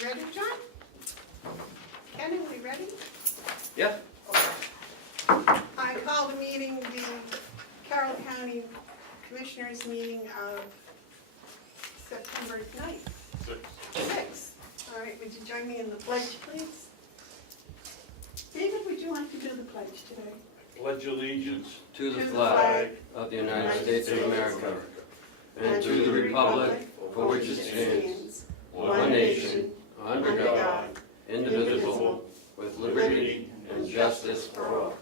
You ready, John? Ken, are we ready? Yeah. I call the meeting the Carroll County Commissioners meeting of September 9th. 6th. All right, would you join me in the pledge, please? David, would you like to do the pledge today? Pledge allegiance To the flag of the United States of America and to the republic for which it stands, one nation, under God, indivisible, with liberty and justice for all.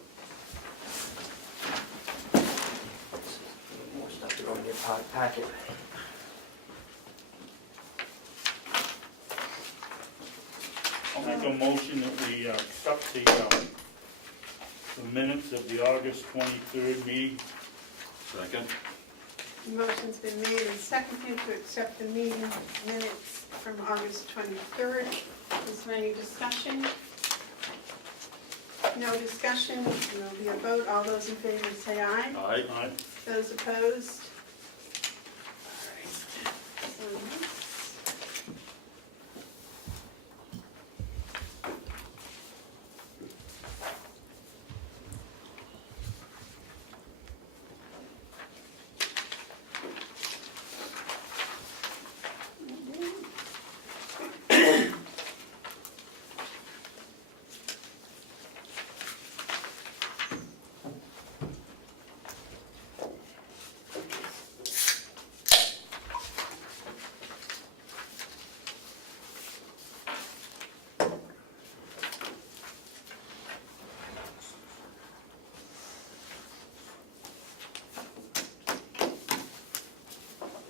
More stuff to go in your packet. I'll make a motion that we accept the minutes of the August 23rd meeting. Second. The motion's been made and seconded to accept the meeting minutes from August 23rd. Is there any discussion? No discussion, there'll be a vote. All those in favor say aye. Aye. Aye. Those opposed? All right. So this-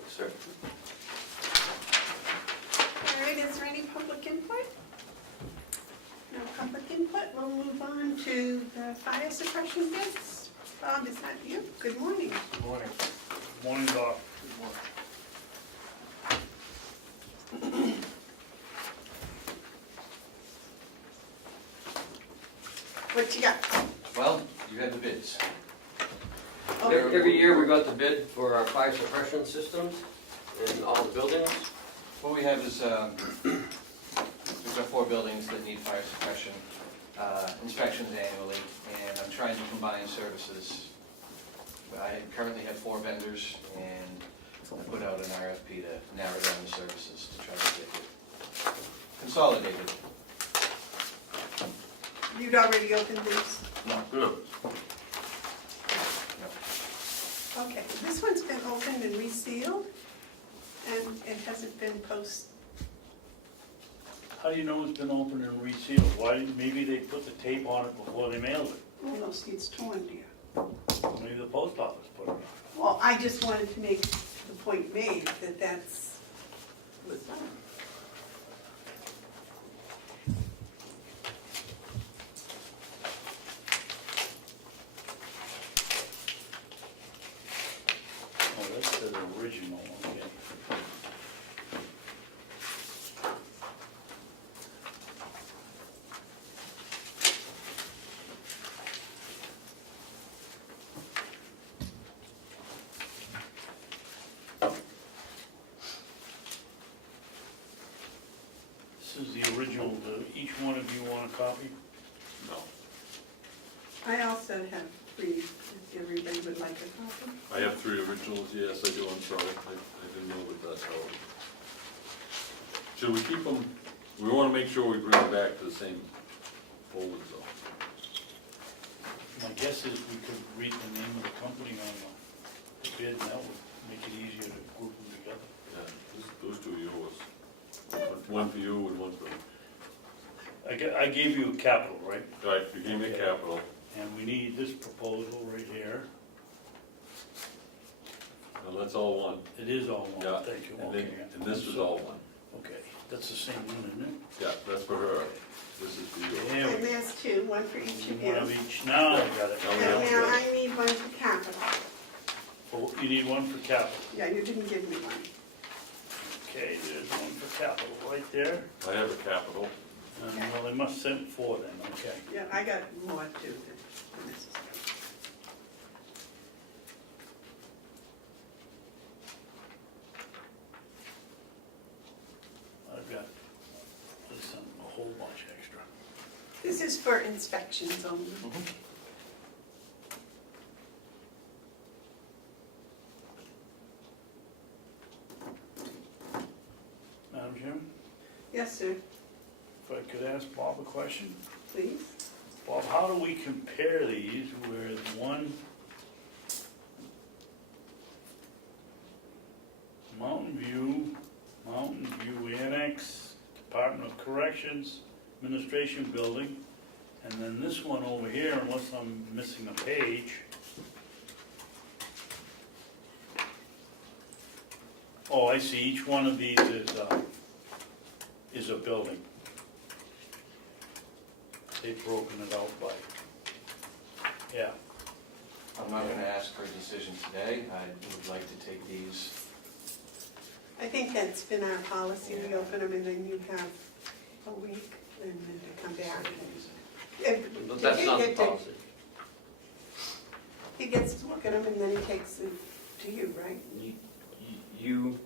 Sir. All right, is there any public input? No public input. We'll move on to the fire suppression bids. Bob, is that you? Good morning. Good morning. Morning, Bob. What you got? Well, you have the bids. Oh, Every year we got the bid for our fire suppression systems in all the buildings. What we have is, we've got 4 buildings that need fire suppression inspections annually, and I'm trying to combine services. I currently have 4 vendors, and I put out an RFP to narrow down the services to try to get it consolidated. You'd already opened these? No, No. Okay, this one's been opened and resealed, and it hasn't been How do you know it's been opened and resealed? Why, maybe they put the tape on it before they mailed it. oh no, see, it's torn, dear. Maybe the post office put it on. Well, I just wanted to make the point made that that's what's done. Oh, that's the original, okay. This is the original. Do each one of you want a copy? No, I also have 3, if everybody would like a copy. I have 3 originals, yes, I do, I'm sorry, I didn't know that that's how. Should we keep them, we wanna make sure we bring them back to the same folders though. My guess is we could read the name of the company on the bid, and that would make it easier to group them together. Yeah, those 2 are yours. One for you and one for, I gave you a capital, right? right, you gave me a capital. And we need this proposal right here. Well, that's all one. It is all one, Yeah, thank you. and Okay. then, and this is all one. Okay, that's the same one, isn't it? Yeah, that's for her. This is for you. There And we go. there's 2, one for each of you. One of each, now I got it. Now we And have now to- I need one for capital. Oh, you need one for capital. Yeah, you didn't give me one. Okay, there's one for capital right there. I have a capital. And, well, they must send 4 then, okay. Yeah, I got more too than necessary. I've got is for inspections only. Madam Chairman, Yes, sir, if I could ask Bob a question? please. Bob, how do we compare these where one Mountain View Annex, Department of Corrections, Administration Building, and then this one over here, unless I'm missing a page. Oh, I see, each one of these is a building. They've broken it out by, yeah. I'm not gonna ask for a decision today. I would like to take these. I think that's been our policy, we open them and then you have a week and then to come back. But that's not the policy. He gets to look at them and then he takes them to you, right? You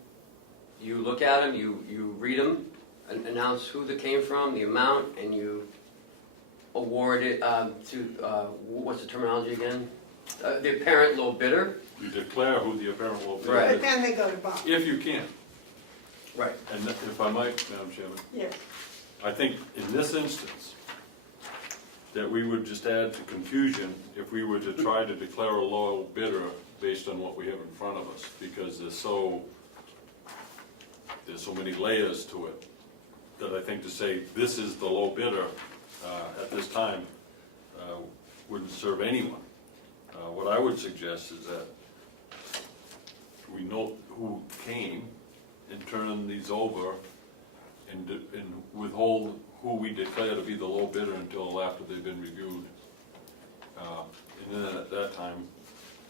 look at them, you read them, and announce who they came from, the amount, and you award it to, what's the terminology again? The apparent low bidder? You declare who the apparent will be. Right. But then they go to Bob. If you can. Right. And if I might, Madam Chairman, Yes. I think in this instance, that we would just add to confusion if we were to try to declare a low bidder based on what we have in front of us, because there's so many layers to it, that I think to say this is the low bidder at this time wouldn't serve anyone. What I would suggest is that we note who came and turn these over and withhold who we declare to be the low bidder until after they've been reviewed. And then at that time,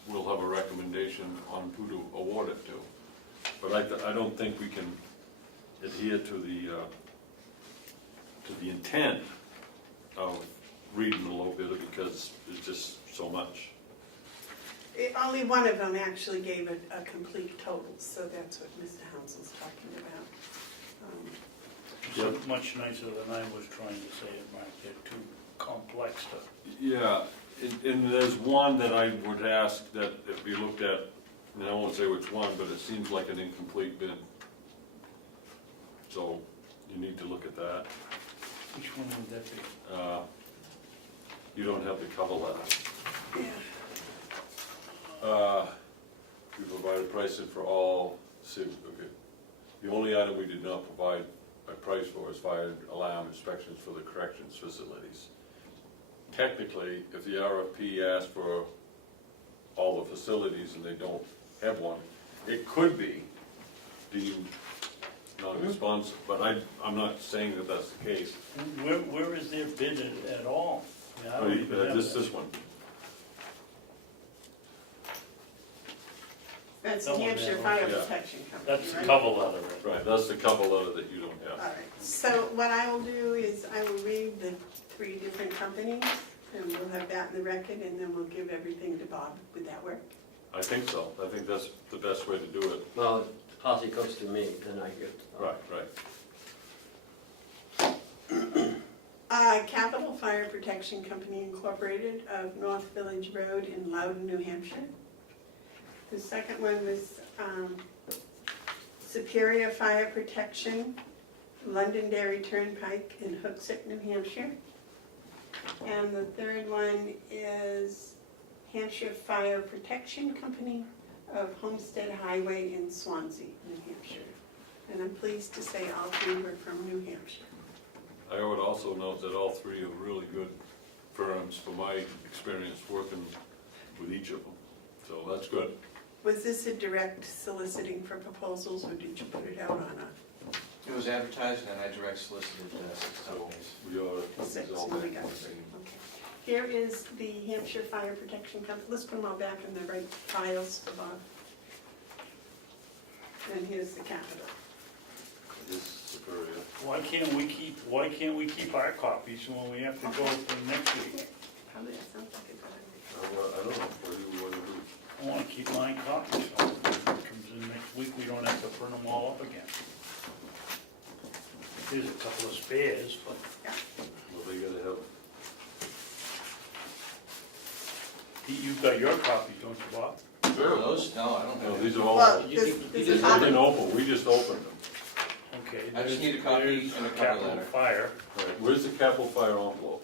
we'll have a recommendation on who to award it to. But I don't think we can adhere to the intent of reading the low bidder, because it's just so much. Only one of them actually gave a complete total, so that's what Mr. Hounsell's talking about. So much nicer than I was trying to say it, Mark. They're too complex to. Yeah, and there's one that I would ask that if you looked at, and I won't say which one, but it seems like an incomplete bid. So you need to look at that. Which one would that be? You don't have the cover letter. Yeah. We provided pricing for all cities, okay. The only item we did not provide a price for is fire alarm inspections for the corrections facilities. Technically, if the RFP asks for all the facilities and they don't have one, it could be deemed non-responsive, but I'm not saying that that's the case. Where is their bid at all? I mean, I don't even have that. This one. That's That New one Hampshire there, Fire yeah. Protection Company, That's the right? cover letter. Right, that's the cover letter that you don't All have. right, so what I will do is I will read the 3 different companies, and we'll have that in the record, and then we'll give everything to Bob. Would that work? I think so. I think that's the best way to do it. Well, the policy goes to me, then I get. Right. Capital Fire Protection Company Incorporated of North Village Road in Loudon, New Hampshire. The second one was Superior Fire Protection, Londonderry Turnpike in Hooksett, New Hampshire. And the third one is Hampshire Fire Protection Company of Homestead Highway in Swansea, New Hampshire. And I'm pleased to say all 3 were from New Hampshire. I would also note that all 3 are really good firms from my experience working with each of them. So that's good. Was this a direct soliciting for proposals, or did you put it out on It was advertised and I direct solicited 6 companies. We ought a to 6? all And we back. got 3. Okay. Here is the Hampshire Fire Protection Company. Let's put them all back in the right files for Bob. And here's the capital. This is Superior. Why can't we keep our copies when we have to go for next week? Probably that sounds like a good idea. I don't know, what do you want to do? I want to keep mine copies, so when it comes in next week, we don't have to print them all up again. There's a couple of spares, but Well, they gotta have You've got your copies, don't you, Bob? Those? No, I don't No, have these it. are all, Well, You- this, you this these is have on, been open, we just opened them. Okay. I just need a there's- copy there's and a cover Capital letter. Fire. Right, where's the capital fire envelope?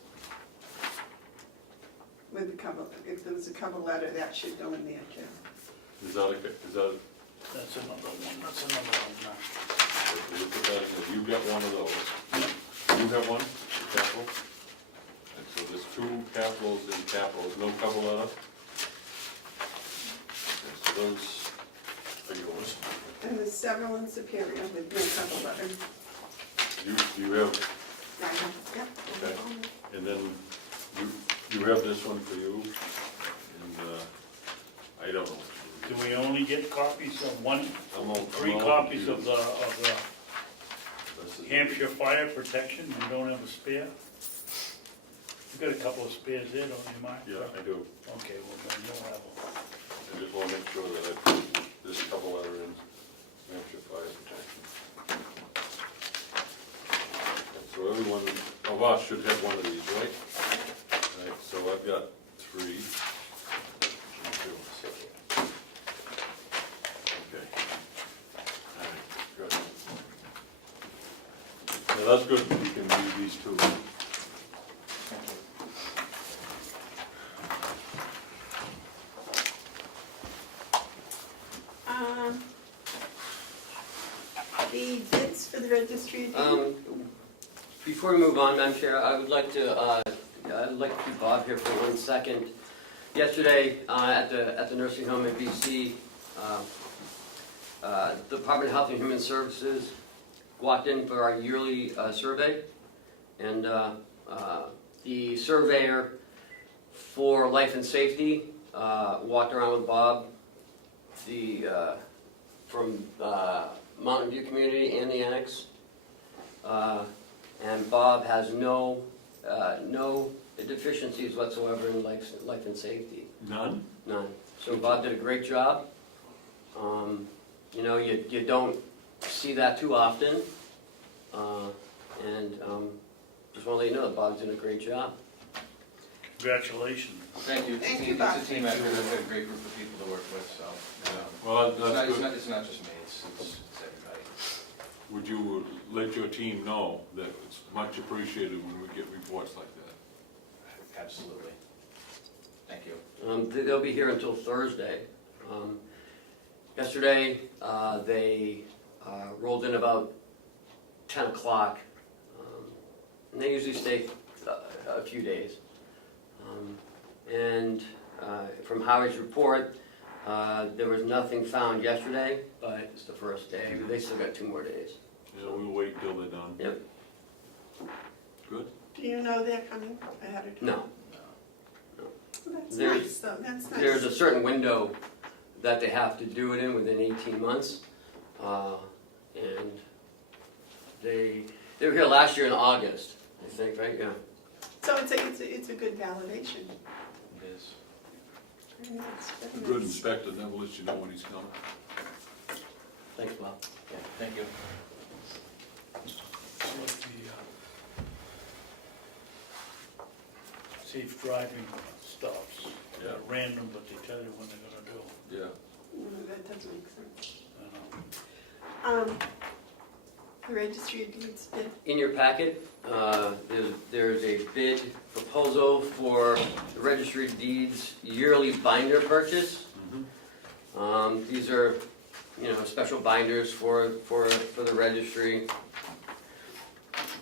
with the cover, if there was a cover letter, that should go in there too. Is that, That's another one, that's another one now. we'll put that in there. You got one of those. You have one, the capital? And so there's two capitals in capitals, no cover letter? Okay, so those are yours. And there's several in Superior with no cover letter. You have, Yep. Okay. and then you have this one for you, and I don't know. Do we only get copies of one, I'm all- three I'm all copies of confused. the Hampshire Fire Protection, you don't have a spare? You got a couple of spares there, don't you, Mark? Yeah, I do. Okay, well, then you'll have them. I just want to make sure that I put this cover letter in Hampshire Fire Protection. So everyone of us should have one of these, right? Right, so I've got three. Okay. All right, good. Now that's good, you can read these two. The bids for the registry of deeds. Before we move on, Madam Chair, I would like to, I'd like to keep Bob here for 1 second. Yesterday, at the nursing home in BC, the Department of Health and Human Services walked in for our yearly survey, and the surveyor for life and safety walked around with Bob, from Mountain View community and the annex. And Bob has no deficiencies whatsoever in life and safety. None? None. So Bob did a great job. You know, you don't see that too often. And just want to let you know that Bob's doing a great job. Congratulations. Thank you. Thank It's you, a Bob. team effort, I've got a great group of people to work with, so. Well, It's that's not, good. it's not just me, it's everybody. Would you let your team know that it's much appreciated when we get reports like that? Absolutely. Thank you. They'll be here until Thursday. Yesterday, they rolled in about 10 o'clock. And they usually stay a few days. And from Howard's report, there was nothing found yesterday, but it's the first day. They still got 2 more days. Yeah, we'll wait till they're done. Yep. Good? Do you know they're coming ahead of time? No. Well, that's There's- nice, though, that's nice. There's a certain window that they have to do it in within 18 months. And they were here last year in August, I think, right? Yeah. So it's a good validation. It is. Very nice, very Good nice. inspector never lets you know when he's coming. Thanks, Bob. Yeah, thank you. It's like the safe driving stops. Yeah. They're random, but they tell you when they're gonna do. Yeah. That does make sense. I know. The registry of deeds bid. In your packet, there's a bid proposal for the Registry of Deeds yearly binder purchase. These are, you know, special binders for the registry.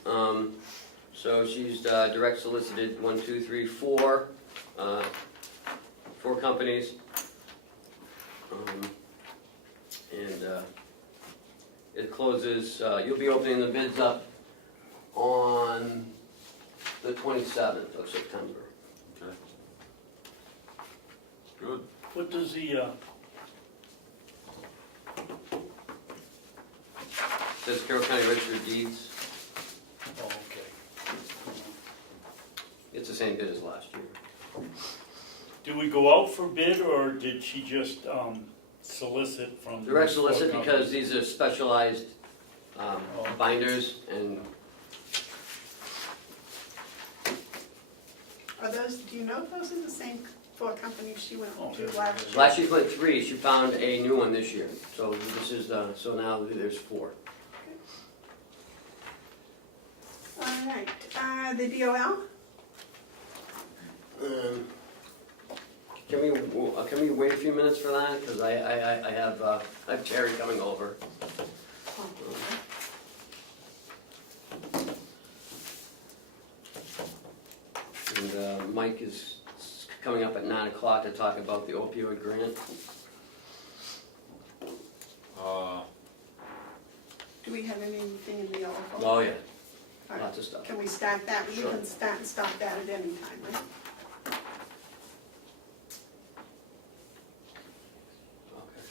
So she's direct solicited 1, 2, 3, 4, 4 companies. And it closes, you'll be opening the bids up on the 27th of September. Okay. Good. What does the, Says Carroll County Register of Deeds. oh, okay. It's the same bid as last year. Do we go out for bid, or did she just solicit from? Direct these solicit four because these are specialized binders, and Are those, do you know if those are the same 4 companies she went Oh, to yeah. last year. Last year went 3, she found a new one this year, so this is, so now there's 4. All right, the DOL? Can we wait a few minutes for that? Because I have Terry coming over. And Mike is coming up at 9 o'clock to talk about the opioid grant. Do we have anything in the yellow folder? Oh, yeah, All right. lots of stuff. Can we start that? We Sure. can start and stop that at any time, right? Okay.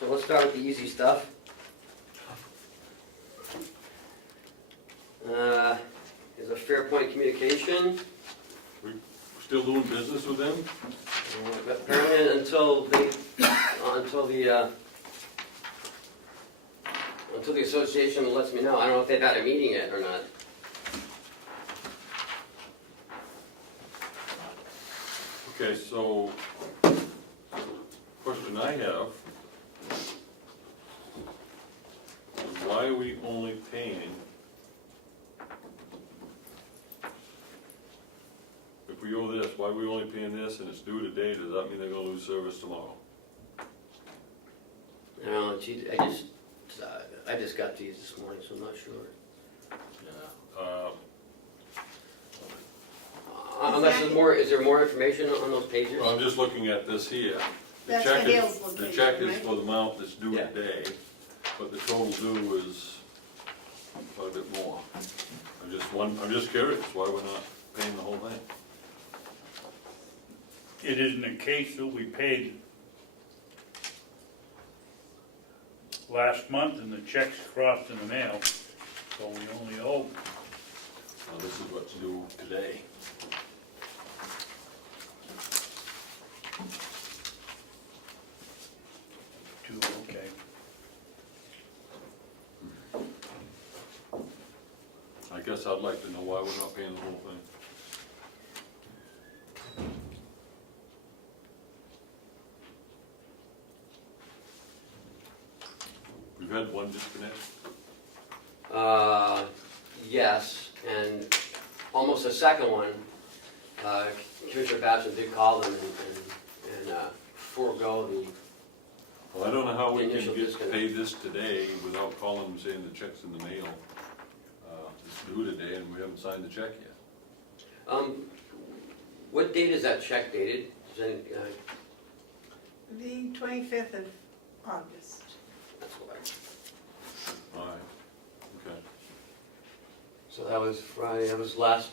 So let's start with the easy stuff. Is a Fairpoint Communication. We still doing business with them? Apparently until the association lets me know. I don't know if they've had a meeting yet or not. Okay, so, question I have is why are we only paying, if we owe this, why are we only paying this and it's due today? Does that mean they're gonna lose service tomorrow? I don't know, I just got these this morning, so I'm not sure. Unless there's more, is there more information on those pages? Well, I'm just looking at this here. The That's check the is- Hales The location, check is right? for the amount that's due Yeah. today, but the total due is quite a bit more. I'm just curious why we're not paying the whole thing. It isn't a case that we paid last month and the checks crossed in the mail, so we only owe. Now, this is what's due today. Two, okay. I guess I'd like to know why we're not paying the whole thing. We've had one disconnect. Yes, and almost a second one. Commissioner Babson did call them and forego the, Well, I don't know how we The can initial get disconnect. paid this today without calling them saying the check's in the mail. It's due today and we haven't signed the check yet. what date is that check dated? Is any, The 25th of August. that's why. All right, okay. So that was Friday, that was last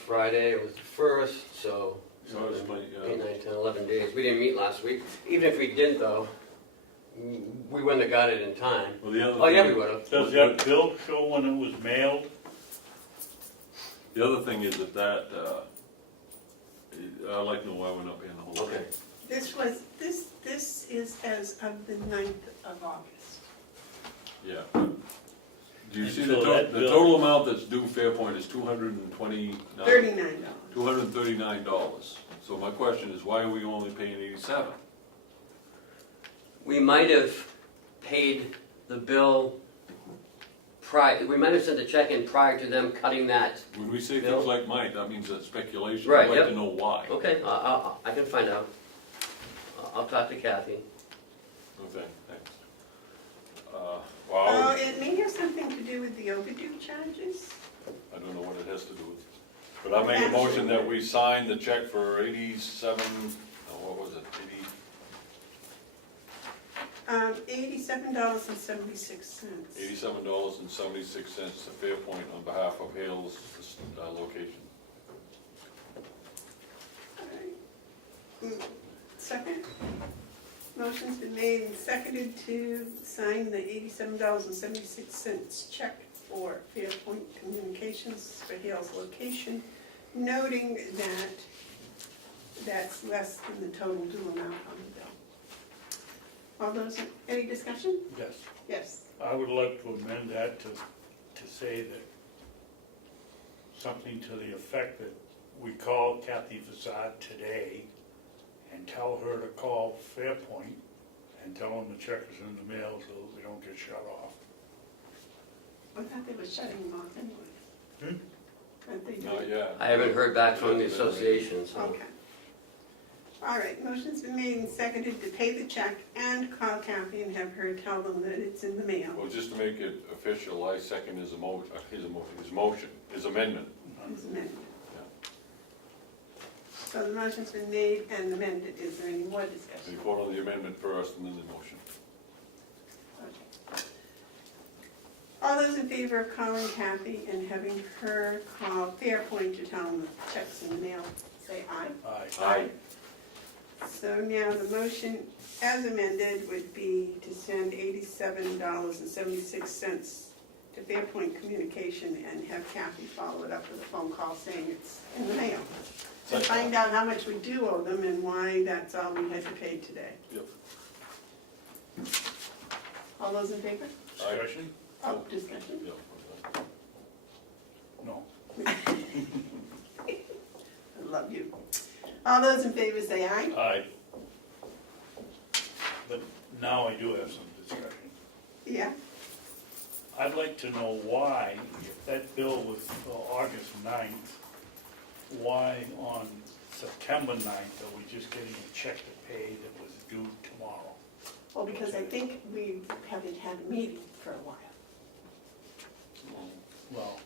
Friday, it was the 1st, so. So it's like, 8, 9, 10, 11 days. We didn't meet last week. Even if we did though, we wouldn't have got it in time. Well, the other Oh, yeah, thing- we would have. Does that bill show when it was mailed? The other thing is that, I'd like to know why we're not paying the whole thing. Okay. This is as of the 9th of August. Yeah. Do you see So that the bill- total amount that's due Fairpoint is $229. $39. $239. So my question is, why are we only paying 87? We might have paid the bill we might have sent the check in prior to them cutting that. When we say Bill? things like might, that means that's speculation. Right, I'd like yep. to know why. Okay, I can find out. I'll talk to Kathy. Okay, thanks. Oh, Well, it may have something to do with the overdue charges. I don't know what it has to do with. But I make a motion that we sign the check for 87, what was it, $87.76. $87.76 to Fairpoint on behalf of Hales location. All right. Second? Motion's been made and seconded to sign the $87.76 check for Fairpoint Communications for Hales location, noting that that's less than the total due amount on the bill. All those, any discussion? Yes. Yes. I would like to amend that to say that something to the effect that we call Kathy Facade today and tell her to call Fairpoint and tell them the check is in the mail so that we don't get shut off. I thought they were shutting them off anyway. Aren't they doing? Not yet. I haven't heard back from the association, so. Okay. All right, motion's been made and seconded to pay the check and call Kathy and have her tell them that it's in the mail. Well, just to make it official, I second his motion, his amendment. His amendment. Yeah. So the motion's been made and amended. Is there any more So discussion? you vote on the amendment first and then the motion. Okay. All those in favor of calling Kathy and having her call Fairpoint to tell them the check's in the mail, say aye. Aye. So now the motion as amended would be to send $87.76 to Fairpoint Communication and have Kathy follow it up with a phone call saying it's in the mail. And find out how much we do owe them and why that's all we had to pay today. Yep. All those in favor? Discussion? Oh, discussion? Yep. No. I love you. All those in favor say aye. Aye. But now I do have some discussion. Yeah. I'd like to know why, if that bill was August 9th, why on September 9th are we just getting a check to pay that was due tomorrow? Well, because I think we haven't had a meeting for a while. Well,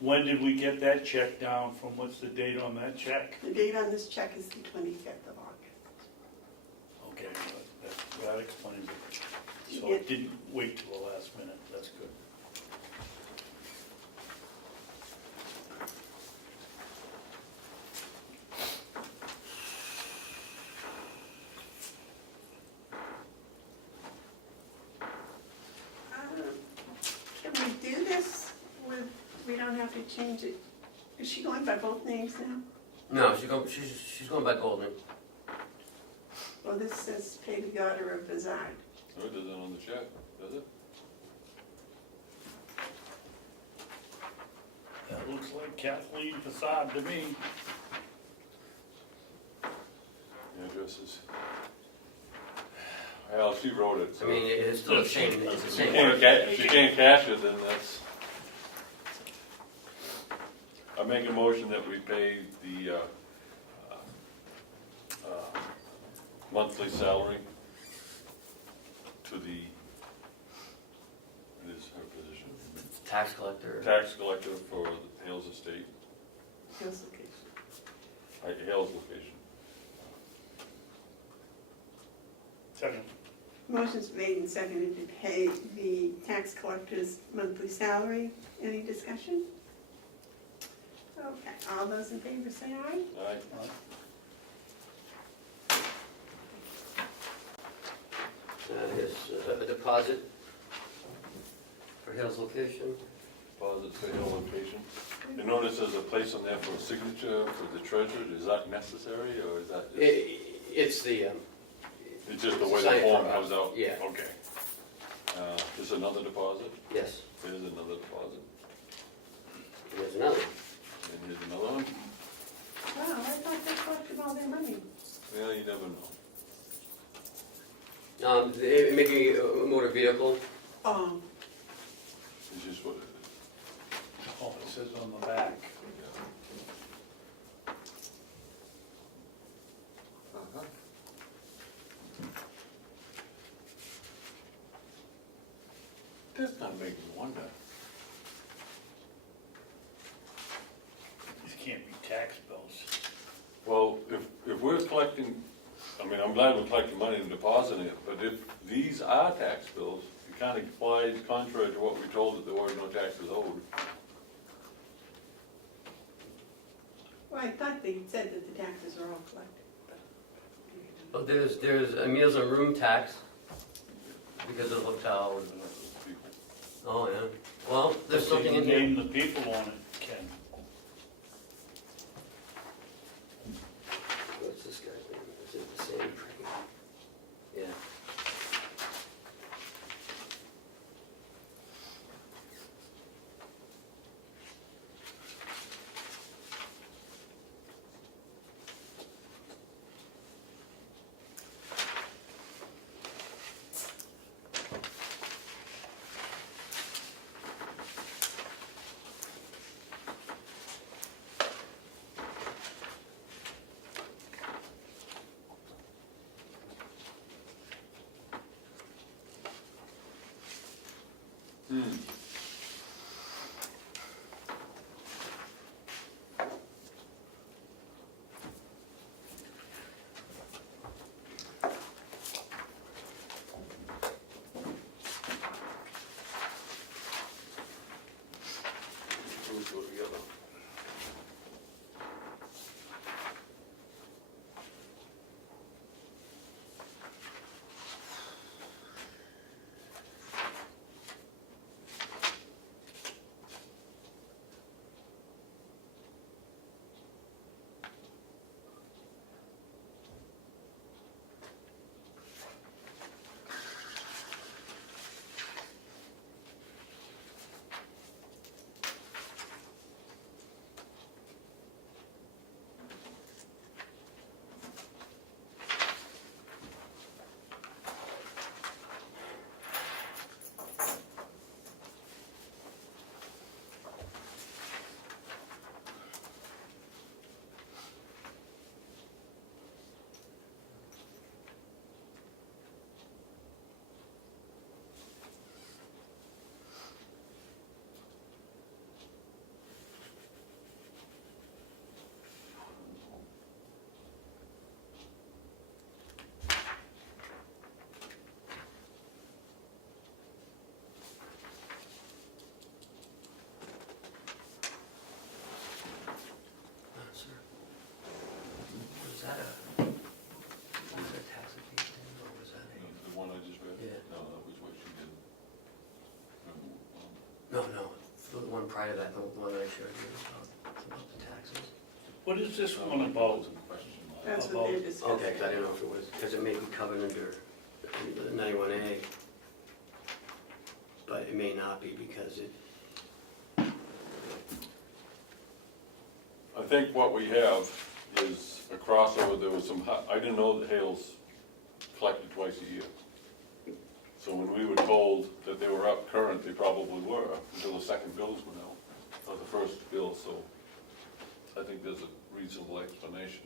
when did we get that check down from, what's the date on that check? The date on this check is the 25th of August. Okay, that explains it. So Yeah. it didn't wait till the last minute, that's good. Can we do this with, we don't have to change it? Is she going by both names now? No, she's going by Golden. Well, this says pay the daughter of Bevard. No, it doesn't on the check, does it? That looks like Kathleen Facade to me. The address is, well, she wrote it, I so. mean, it's still the same, it's the If same she one. if she can't cash it, then that's. I make a motion that we pay the monthly salary to the, what is her position? Tax collector. Tax collector for the Hales Estate, Hill's location. Hales location. Second. Motion's made and seconded to pay the tax collector's monthly salary. Any discussion? Okay, all those in favor say aye. Aye. Here's a deposit for Hill's location. Deposit for Hill location. You notice there's a place on there for a signature for the treasurer, is that necessary, or is that just? It's the, It's just the way the Sign form for- comes out? yeah. Okay. Is another deposit? yes, There's another deposit. and there's another. And here's another one? Wow, I thought they collected all their money. Well, you never know. Maybe a motor vehicle. Oh, It's just what it is. Oh, it says on the back. Uh-huh. That's not making me wonder. These can't be tax bills. Well, if we're collecting, I mean, I'm glad we're collecting money and depositing it, but if these are tax bills, it kind of flies contrary to what we told that there were no taxes owed. well, I thought they said that the taxes are all collected. Oh, there's a meals and room tax because of the hotel. Oh, yeah. Well, there's something in here. Name the people on it, Ken. What's this guy's name? Is it the same? Yeah. go together. Was that a tax evasion or was that a? The one I just read? Yeah. No, that was what she did. No, the one prior to that, the one that I showed you about the taxes. What is this one about? That's what they're discussing. Okay, 'cause I didn't know if it was, because it may be covered under the 91A, but it may not be because it, I think what we have is a crossover. There was some, I didn't know that Hales collected twice a year. So when we were told that they were up current, they probably were, until the second bills went out, or the first bill, so I think there's a reasonable explanation.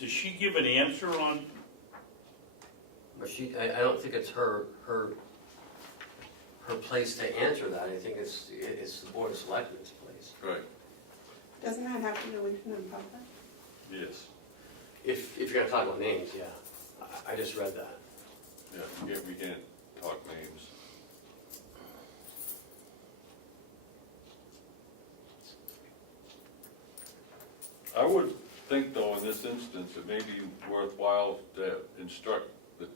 Does she give an answer on, but I don't think it's her place to answer that. I think it's the Board of Selectmen's place. Right. Doesn't that have to go into non-public? Yes. If you're gonna talk about names, yeah. I just read that. Yeah, we can't talk names. I would think though, in this instance, it may be worthwhile to instruct the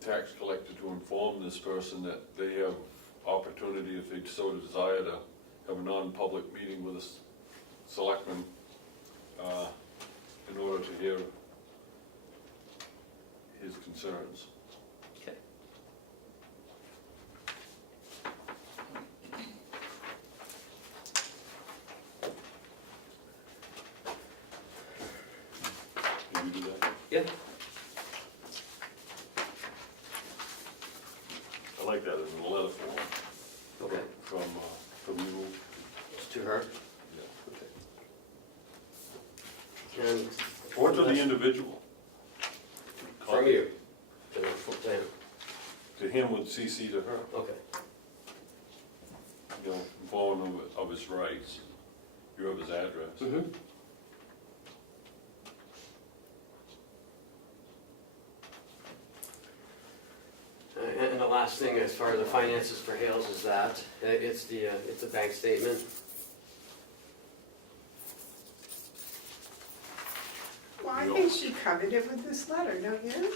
tax collector to inform this person that they have opportunity, if they so desire, to have a non-public meeting with a selectman in order to hear his concerns. Okay. Can you do that? Yeah. I like that in a letter form Okay. from you. It's to her. Yeah. And Or to the individual. from you. To him. To him with CC to her, Okay. you know, inform him of his rights. You have his address. Mm-hmm. And the last thing, as far as the finances for Hales, is that it's the bank statement. Well, I think she covered it with this letter, don't you?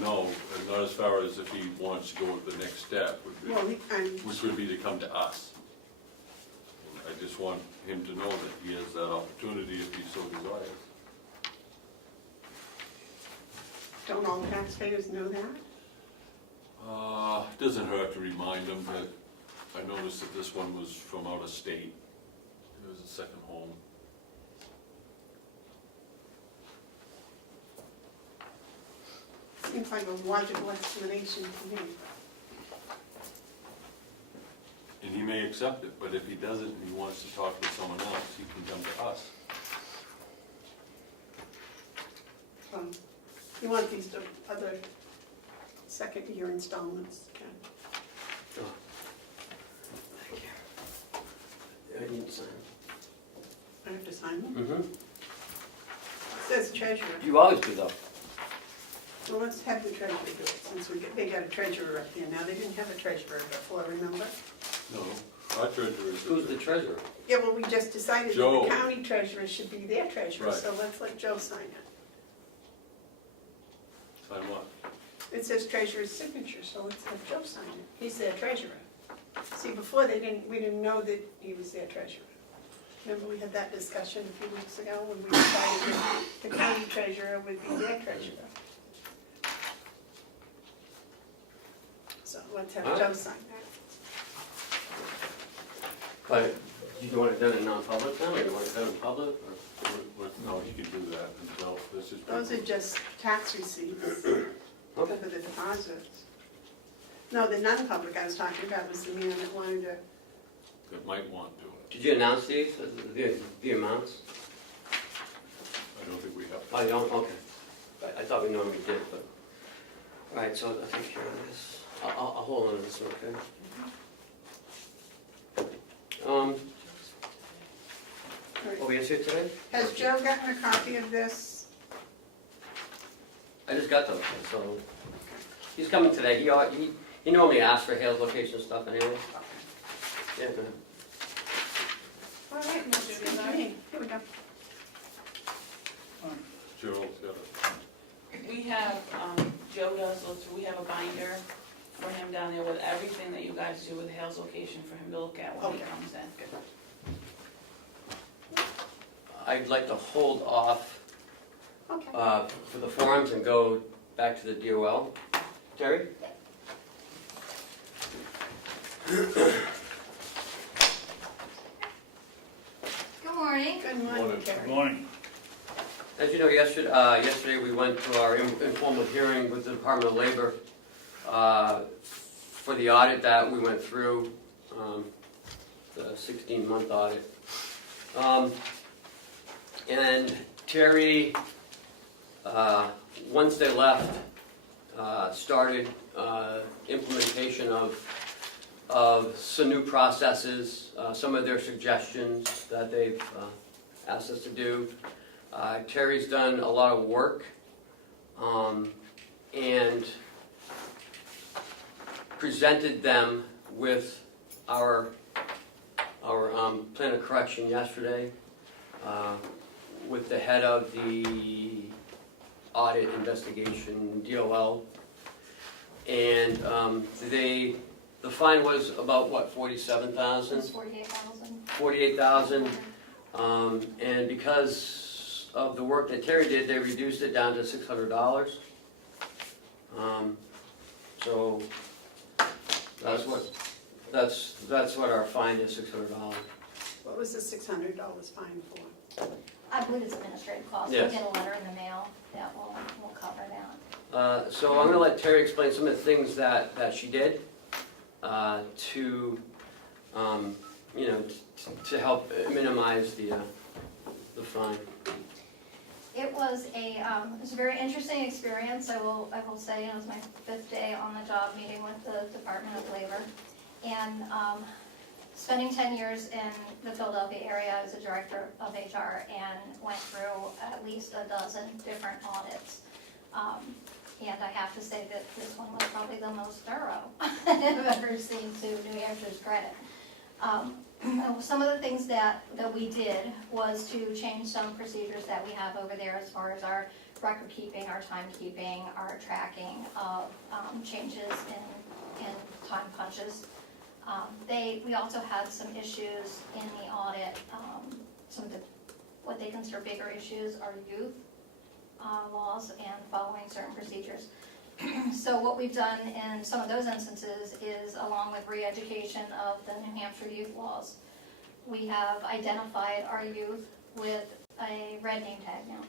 No, not as far as if he wants to go with the next step, Well, which would be to come to us. I just want him to know that he has that opportunity if he so desires. don't all taxpayers know that? Doesn't hurt to remind them that I noticed that this one was from out of state. It was a second home. Seems like a logical explanation to me. And he may accept it, but if he doesn't and he wants to talk with someone else, he can come to us. You want these other second year installments, Ken? Oh. Thank you. I need to sign. I have to sign them? Mm-hmm. It says treasurer. You always do though. Well, let's have the treasurer do it, since they got a treasurer up there now. They didn't have a treasurer before, remember? No, our treasurer is. Who's the treasurer? Yeah, well, we just decided that Joe. the county treasurer should be their treasurer, Right. so let's let Joe sign it. Sign what? It says treasurer's signature, so let's have Joe sign it. He's their treasurer. See, before we didn't know that he was their treasurer. Remember, we had that discussion a few weeks ago when we decided that the county treasurer would be their treasurer. So let's have Joe sign that. But you want it done in non-public then, or you want it done in public? Or? No, you can do that until this is. Those are just tax receipts Okay. for the deposits. No, the non-public I was talking about was the man that wanted to, That might want to. Did you announce these, the amounts? I don't think we have. Oh, you don't, okay. I thought we normally did, but, all right, so I think here it is. I'll hold on to this one, okay? What we here today? has Joe gotten a copy of this? I just got those, so, he's coming today. He normally asks for Hale's location stuff anyway. Yeah, go ahead. All right, Mr. Here we go. Joe's got it. We have, Joe does look through, we have a binder for him down there with everything that you guys do with Hale's location for him to look at when he Okay. comes in. I'd like to hold off Okay. for the forums and go back to the DOL. Terry? Good morning. Good morning, Terry. Good morning. As you know, yesterday we went to our informal hearing with the Department of Labor for the audit that we went through, the 16-month audit. And Terry, once they left, started implementation of some new processes, some of their suggestions that they've asked us to do. Terry's done a lot of work and presented them with our plan of correction yesterday with the head of the audit investigation, DOL. And the fine was about what, 47,000? It's 48,000. 48,000. And because of the work that Terry did, they reduced it down to $600. So that's what our fine is, $600. What was the $600 fine for? I believe it's administrative costs. Yes. We'll get a letter in the mail that will cover that. So I'm going to let Terry explain some of the things that she did to to help minimize the fine. It was a very interesting experience. I will say it was my 5th day on the job meeting with the Department of Labor, and spending 10 years in the Philadelphia area as a director of HR, and went through at least a dozen different audits. And I have to say that this one was probably the most thorough I've ever seen, to New Hampshire's credit. Some of the things that we did was to change some procedures that we have over there as far as our record keeping, our timekeeping, our tracking of changes in time punches. We also had some issues in the audit. Some of what they consider bigger issues are youth laws and following certain procedures. So what we've done in some of those instances is, along with re-education of the New Hampshire youth laws, we have identified our youth with a red name tag now,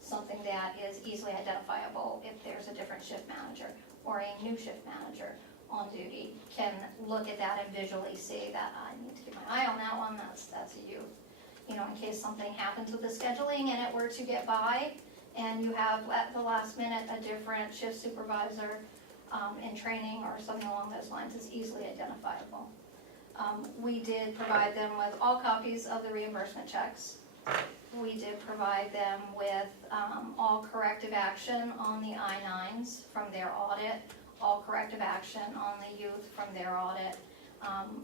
something that is easily identifiable if there's a different shift manager or a new shift manager on duty, can look at that and visually see that I need to keep my eye on that one, that's a youth. You know, in case something happens with the scheduling and it were to get by, and you have at the last minute a different shift supervisor in training or something along those lines, is easily identifiable. We did provide them with all copies of the reimbursement checks. we did provide them with all corrective action on the I-9s from their audit, all corrective action on the youth from their audit.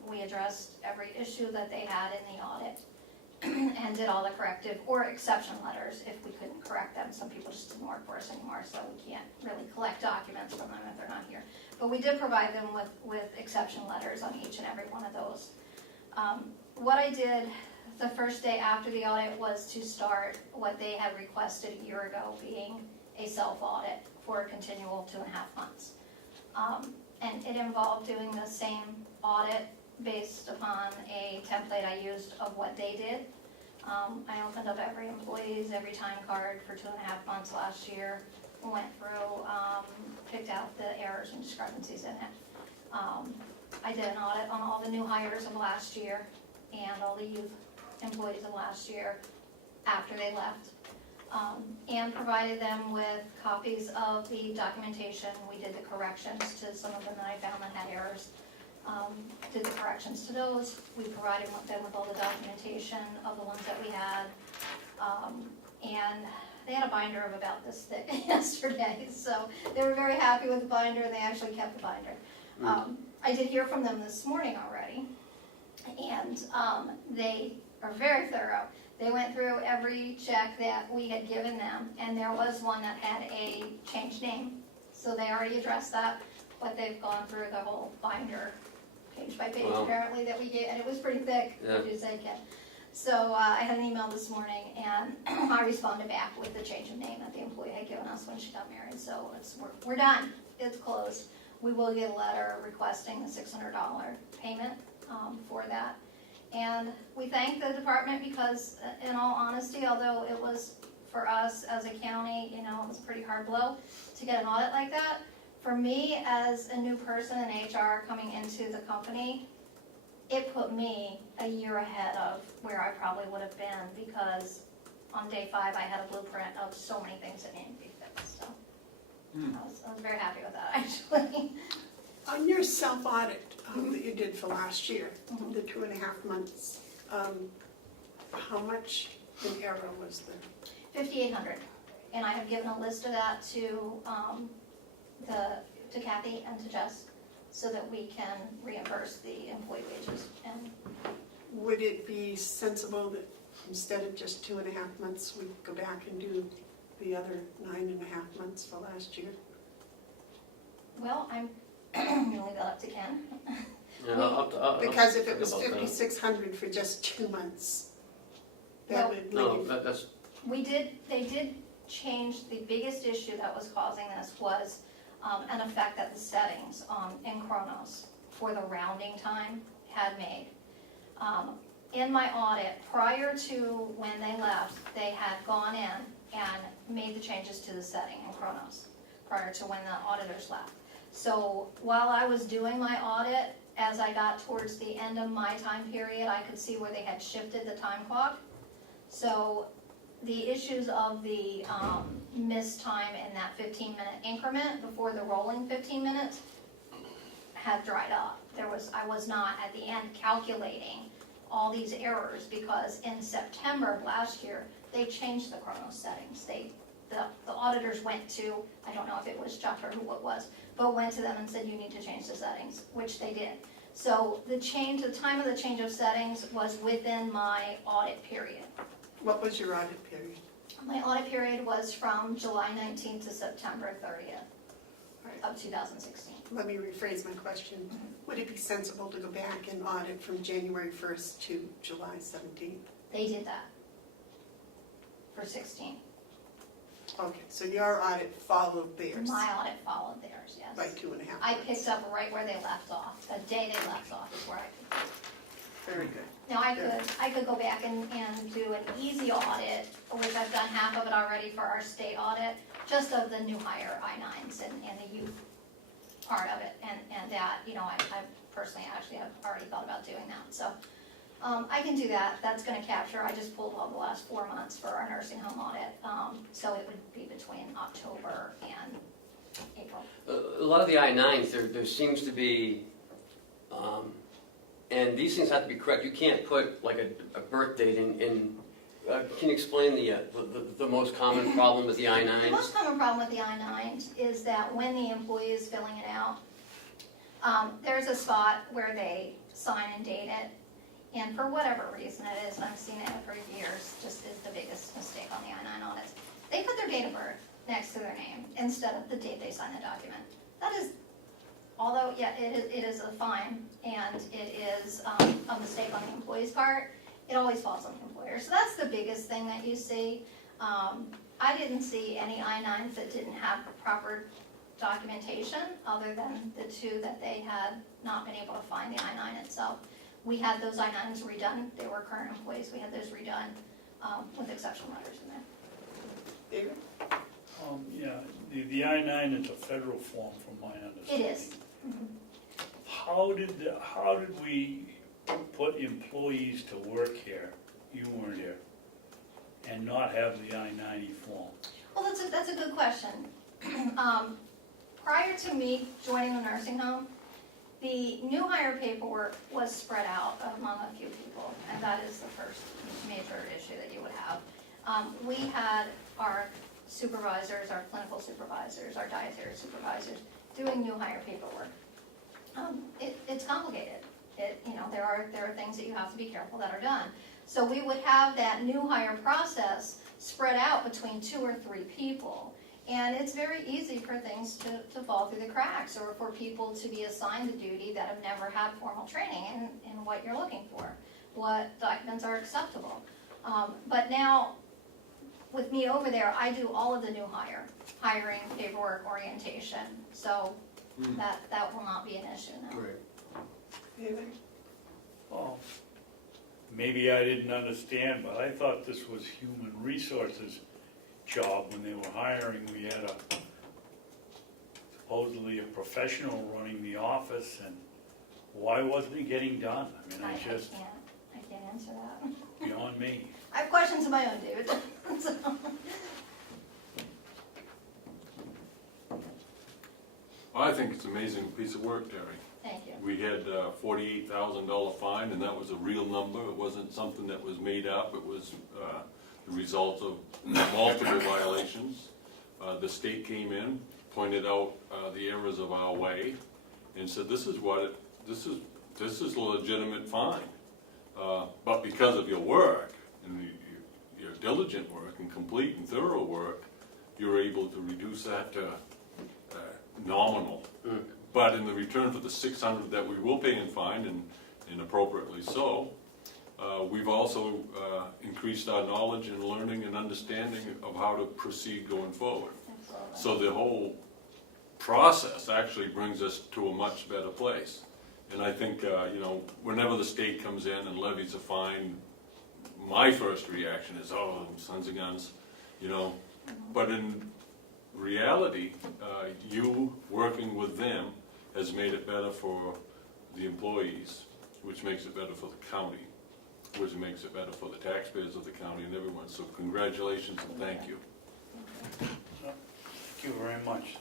We addressed every issue that they had in the audit and did all the corrective or exception letters if we couldn't correct them. Some people just didn't work for us anymore, so we can't really collect documents from them if they're not here. But we did provide them with exception letters on each and every one of those. What I did the first day after the audit was to start what they had requested a year ago, being a self-audit for a continual 2.5 months. And it involved doing the same audit based upon a template I used of what they did. I opened up every employee's every time card for 2.5 months last year, went through, picked out the errors and discrepancies in it. I did an audit on all the new hires of last year and all the youth employees of last year after they left, and provided them with copies of the documentation. We did the corrections to some of them that I found that had errors. Did the corrections to those. We provided them with all the documentation of the ones that we had. And they had a binder of about this thick yesterday, so they were very happy with the binder, and they actually kept the binder. I did hear from them this morning already, and they are very thorough. They went through every check that we had given them, and there was one that had a changed name, so they already addressed that, but they've gone through the whole binder, page by page, Wow. apparently, that we gave, and it was pretty thick, Yeah. as you said, Ken. So I had an email this morning, and I responded back with the change of name that the employee had given us when she got married, so we're done, it's closed. We will get a letter requesting the $600 payment for that. And we thank the department because, in all honesty, although it was for us as a county, you know, it was a pretty hard blow to get an audit like that. For me, as a new person in HR coming into the company, it put me a year ahead of where I probably would have been, because on day 5 I had a blueprint of so many things that needed to be fixed. So I was very happy with that, actually. On your self-audit that you did for last year, the 2.5 months, how much in error was there? 5,800, and I have given a list of that to Kathy and to Jess, so that we can reimburse the employee wages. And Would it be sensible that instead of just 2.5 months, we go back and do the other 9.5 months for last year? well, I'm going to leave that up to Ken. Yeah, I'll Because if it think was about that. 5,600 for just 2 months, Well, that would No, leave. that's, They did change. The biggest issue that was causing this was an effect that the settings in Kronos for the rounding time had made. In my audit, prior to when they left, they had gone in and made the changes to the setting in Kronos prior to when the auditors left. So while I was doing my audit, as I got towards the end of my time period, I could see where they had shifted the time clock. So the issues of the missed time in that 15-minute increment before the rolling 15 minutes had dried up. I was not at the end calculating all these errors, because in September of last year, they changed the Kronos settings. The auditors went to, I don't know if it was Chuck or who it was, but went to them and said, you need to change the settings, which they did. So the time of the change of settings was within my audit period. What was your audit period? My audit period was from July 19th to September 30th of 2016. Let me rephrase my question. Would it be sensible to go back and audit from January 1st to July 17th? They did that for 16. Okay, so your audit followed theirs My audit followed theirs, yes. by 2.5 I months. picked up right where they left off. The day they left off is where I picked up. Very good. Now, I could go back and do an easy audit, which I've done half of it already for our state audit, just of the new hire I-9s and the youth part of it. And that, you know, I personally actually have already thought about doing that. So I can do that. That's going to capture, I just pulled all the last 4 months for our nursing home audit. So it would be between October and April. a lot of the I-9s, there seems to be, and these things have to be correct. You can't put like a birth date in can you explain the most common problem with the The I-9s? most common problem with the I-9s is that when the employee is filling it out, there's a spot where they sign and date it, and for whatever reason it is, and I've seen it for years, just is the biggest mistake on the I-9 audits. They put their date of birth next to their name instead of the date they sign the document. That is, although, yeah, it is a fine, and it is a mistake on the employee's part, it always falls on the employer. So that's the biggest thing that you see. I didn't see any I-9s that didn't have proper documentation, other than the two that they had not been able to find the I-9 itself. We had those I-9s redone, they were current employees, we had those redone with exception letters in there. David? Yeah, the I-9 is a federal form from my understanding. It is. How did we put employees to work here, you weren't here, and not have the I-90 form? Well, that's a good question. Prior to me joining the nursing home, the new hire paperwork was spread out among a few people, and that is the first major issue that you would have. We had our supervisors, our clinical supervisors, our dietary supervisors doing new hire paperwork. It's complicated. There are things that you have to be careful that are done. So we would have that new hire process spread out between 2 or 3 people. And it's very easy for things to fall through the cracks, or for people to be assigned the duty that have never had formal training in what you're looking for, what documents are acceptable. But now, with me over there, I do all of the new hiring, paperwork, orientation. So that will not be an issue now. Right. David? Well, maybe I didn't understand, but I thought this was human resources job when they were hiring. We had supposedly a professional running the office, and why wasn't it getting done? I mean, I I just, can't answer that. beyond me. I have questions of my own, David. So, I think it's an amazing piece of work, Terry. thank you. We had a $48,000 fine, and that was a real number. It wasn't something that was made up. It was the result of multiple violations. The state came in, pointed out the errors of our way, and said, this is a legitimate fine. But because of your work, and your diligent work, and complete and thorough work, you're able to reduce that to nominal. But in the return for the $600 that we will pay in fine, and appropriately so, we've also increased our knowledge and learning and understanding of how to proceed going forward. Absolutely. So the whole process actually brings us to a much better place. And I think, whenever the state comes in and levies a fine, my first reaction is, oh, sons of guns, But in reality, you working with them has made it better for the employees, which makes it better for the county, which makes it better for the taxpayers of the county and everyone. So congratulations and thank you. Thank you very much.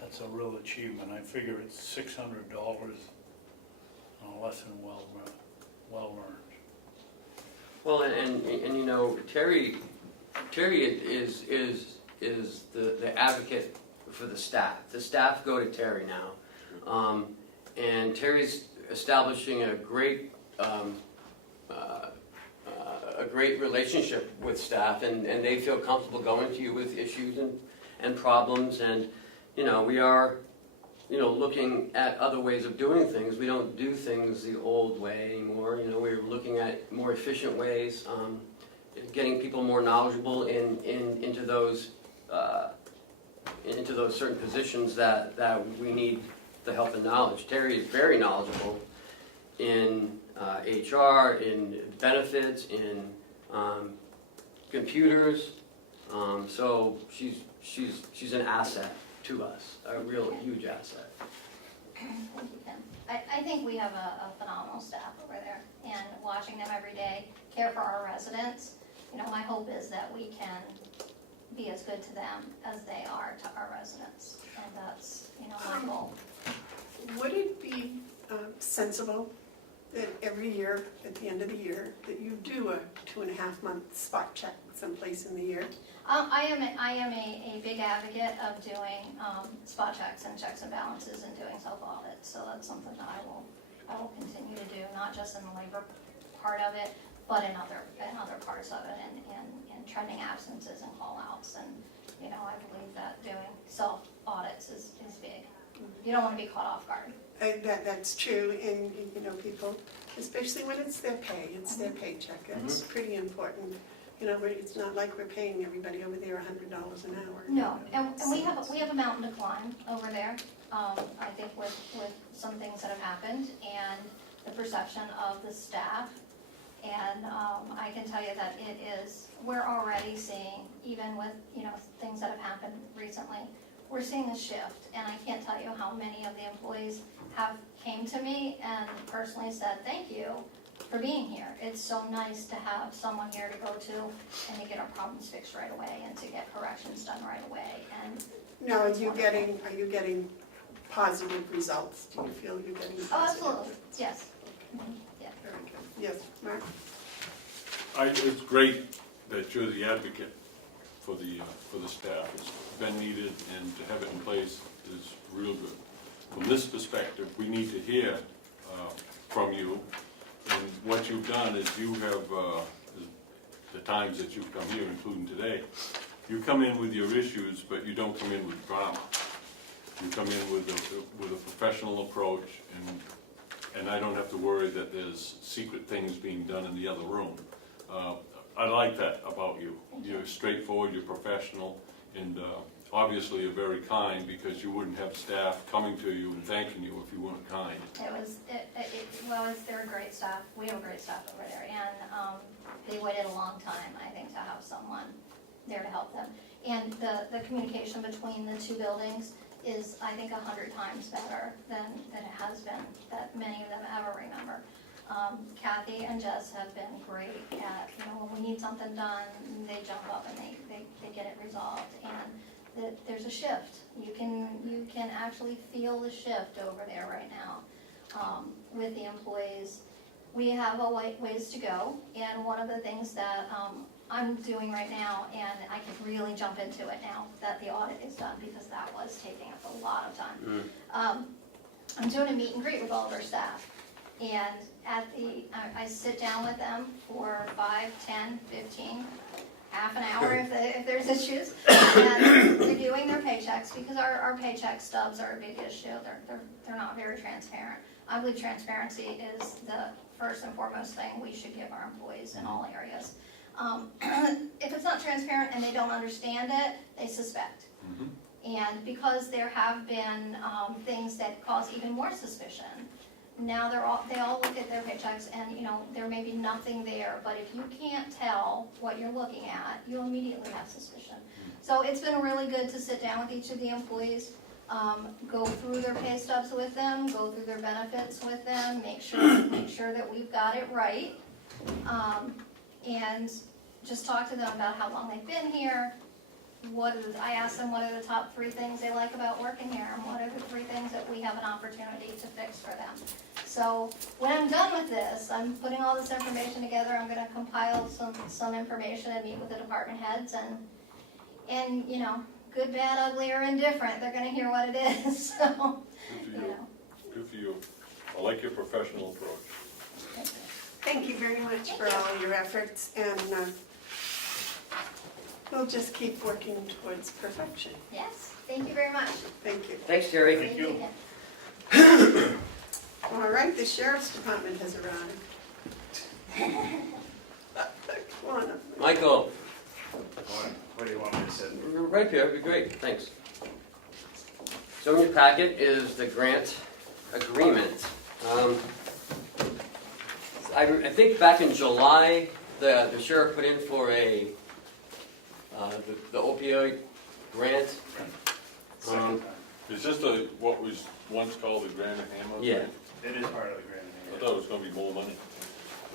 That's a real achievement. I figure it's $600 on a lesson well earned. Well, and Terry is the advocate for the staff. The staff go to Terry now, and Terry's establishing a great relationship with staff, and they feel comfortable going to you with issues and problems, and we are looking at other ways of doing things. We don't do things the old way anymore. We're looking at more efficient ways, getting people more knowledgeable into those certain positions that we need the help and knowledge. Terry is very knowledgeable in HR, in benefits, in computers. So she's an asset to us, a real huge asset. Thank you, Ken. I think we have a phenomenal staff over there, and watching them every day care for our residents. My hope is that we can be as good to them as they are to our residents, and that's my goal. Would it be sensible that every year, at the end of the year, that you do a 2.5-month spot check someplace in the year? I am a big advocate of doing spot checks and checks and balances and doing self-audits. So that's something that I will continue to do, not just in the labor part of it, but in other parts of it, and trending absences and call-outs. And, you know, I believe that doing self-audits is big. You don't want to be caught off guard. That's true, and, you know, people, especially when it's their pay, it's their paycheck, that's pretty important. You know, it's not like we're paying everybody over there $100 an hour. No, and we have a mountain to climb over there. I think with some things that have happened and the perception of the staff. And I can tell you that we're already seeing, even with, you know, things that have happened recently, we're seeing a shift. And I can't tell you how many of the employees have came to me and personally said, thank you for being here. It's so nice to have someone here to go to and to get our problems fixed right away and to get corrections done right away. And Now, are you getting positive results? Do you feel you're getting positive? oh, absolutely, yes. Mhm. Yeah. Very good. Yes, Mark? It's great that you're the advocate for the staff. It's been needed, and to have it in place is real good. From this perspective, we need to hear from you, and what you've done is you have, the times that you've come here, including today, you come in with your issues, but you don't come in with drama. You come in with a professional approach, and I don't have to worry that there's secret things being done in the other room. I like that about you. You're straightforward, you're professional, and obviously you're very kind, because you wouldn't have staff coming to you and thanking you if you weren't kind. They're a great staff. We have a great staff over there, and they waited a long time, I think, to have someone there to help them. And the communication between the two buildings is, I think, 100 times better than it has been, that many of them ever remember. Kathy and Jess have been great at, you know, when we need something done, they jump up and they get it resolved. And there's a shift. You can actually feel the shift over there right now with the employees. We have a ways to go, and one of the things that I'm doing right now, and I can really jump into it now that the audit is done, because that was taking up a lot of time. I'm doing a meet and greet with all of our staff, and I sit down with them for 5, 10, 15, half an hour if there's issues, and reviewing their paychecks, because our paycheck stubs are a big issue. They're not very transparent. I believe transparency is the first and foremost thing we should give our employees in all areas. If it's not transparent and they don't understand it, they suspect. And because there have been things that cause even more suspicion, now they all look at their paychecks, and, you know, there may be nothing there, but if you can't tell what you're looking at, you immediately have suspicion. So it's been really good to sit down with each of the employees, go through their pay stubs with them, go through their benefits with them, make sure that we've got it right, and just talk to them about how long they've been here. I asked them what are the top 3 things they like about working here, and what are the 3 things that we have an opportunity to fix for them. So when I'm done with this, I'm putting all this information together. I'm going to compile some information and meet with the department heads, and you know, good, bad, ugly, or indifferent, they're going to hear what it is. So, Good for you. Good for you. I like your professional approach. Thank you very much for all your efforts, and we'll just keep working towards perfection. Yes, thank you very much. Thank you. Thanks, Terry. Thank you. again. All right, the Sheriff's Department has arrived. Come on up. Michael, What do you want me to say? right here, it'd be great, thanks. So in your packet is the grant agreement. I think back in July, the sheriff put in for the opioid grant. Second time. Is this what was once called the Grant of Hammer? Yeah. It is part of the grant. I thought it was gonna be more money.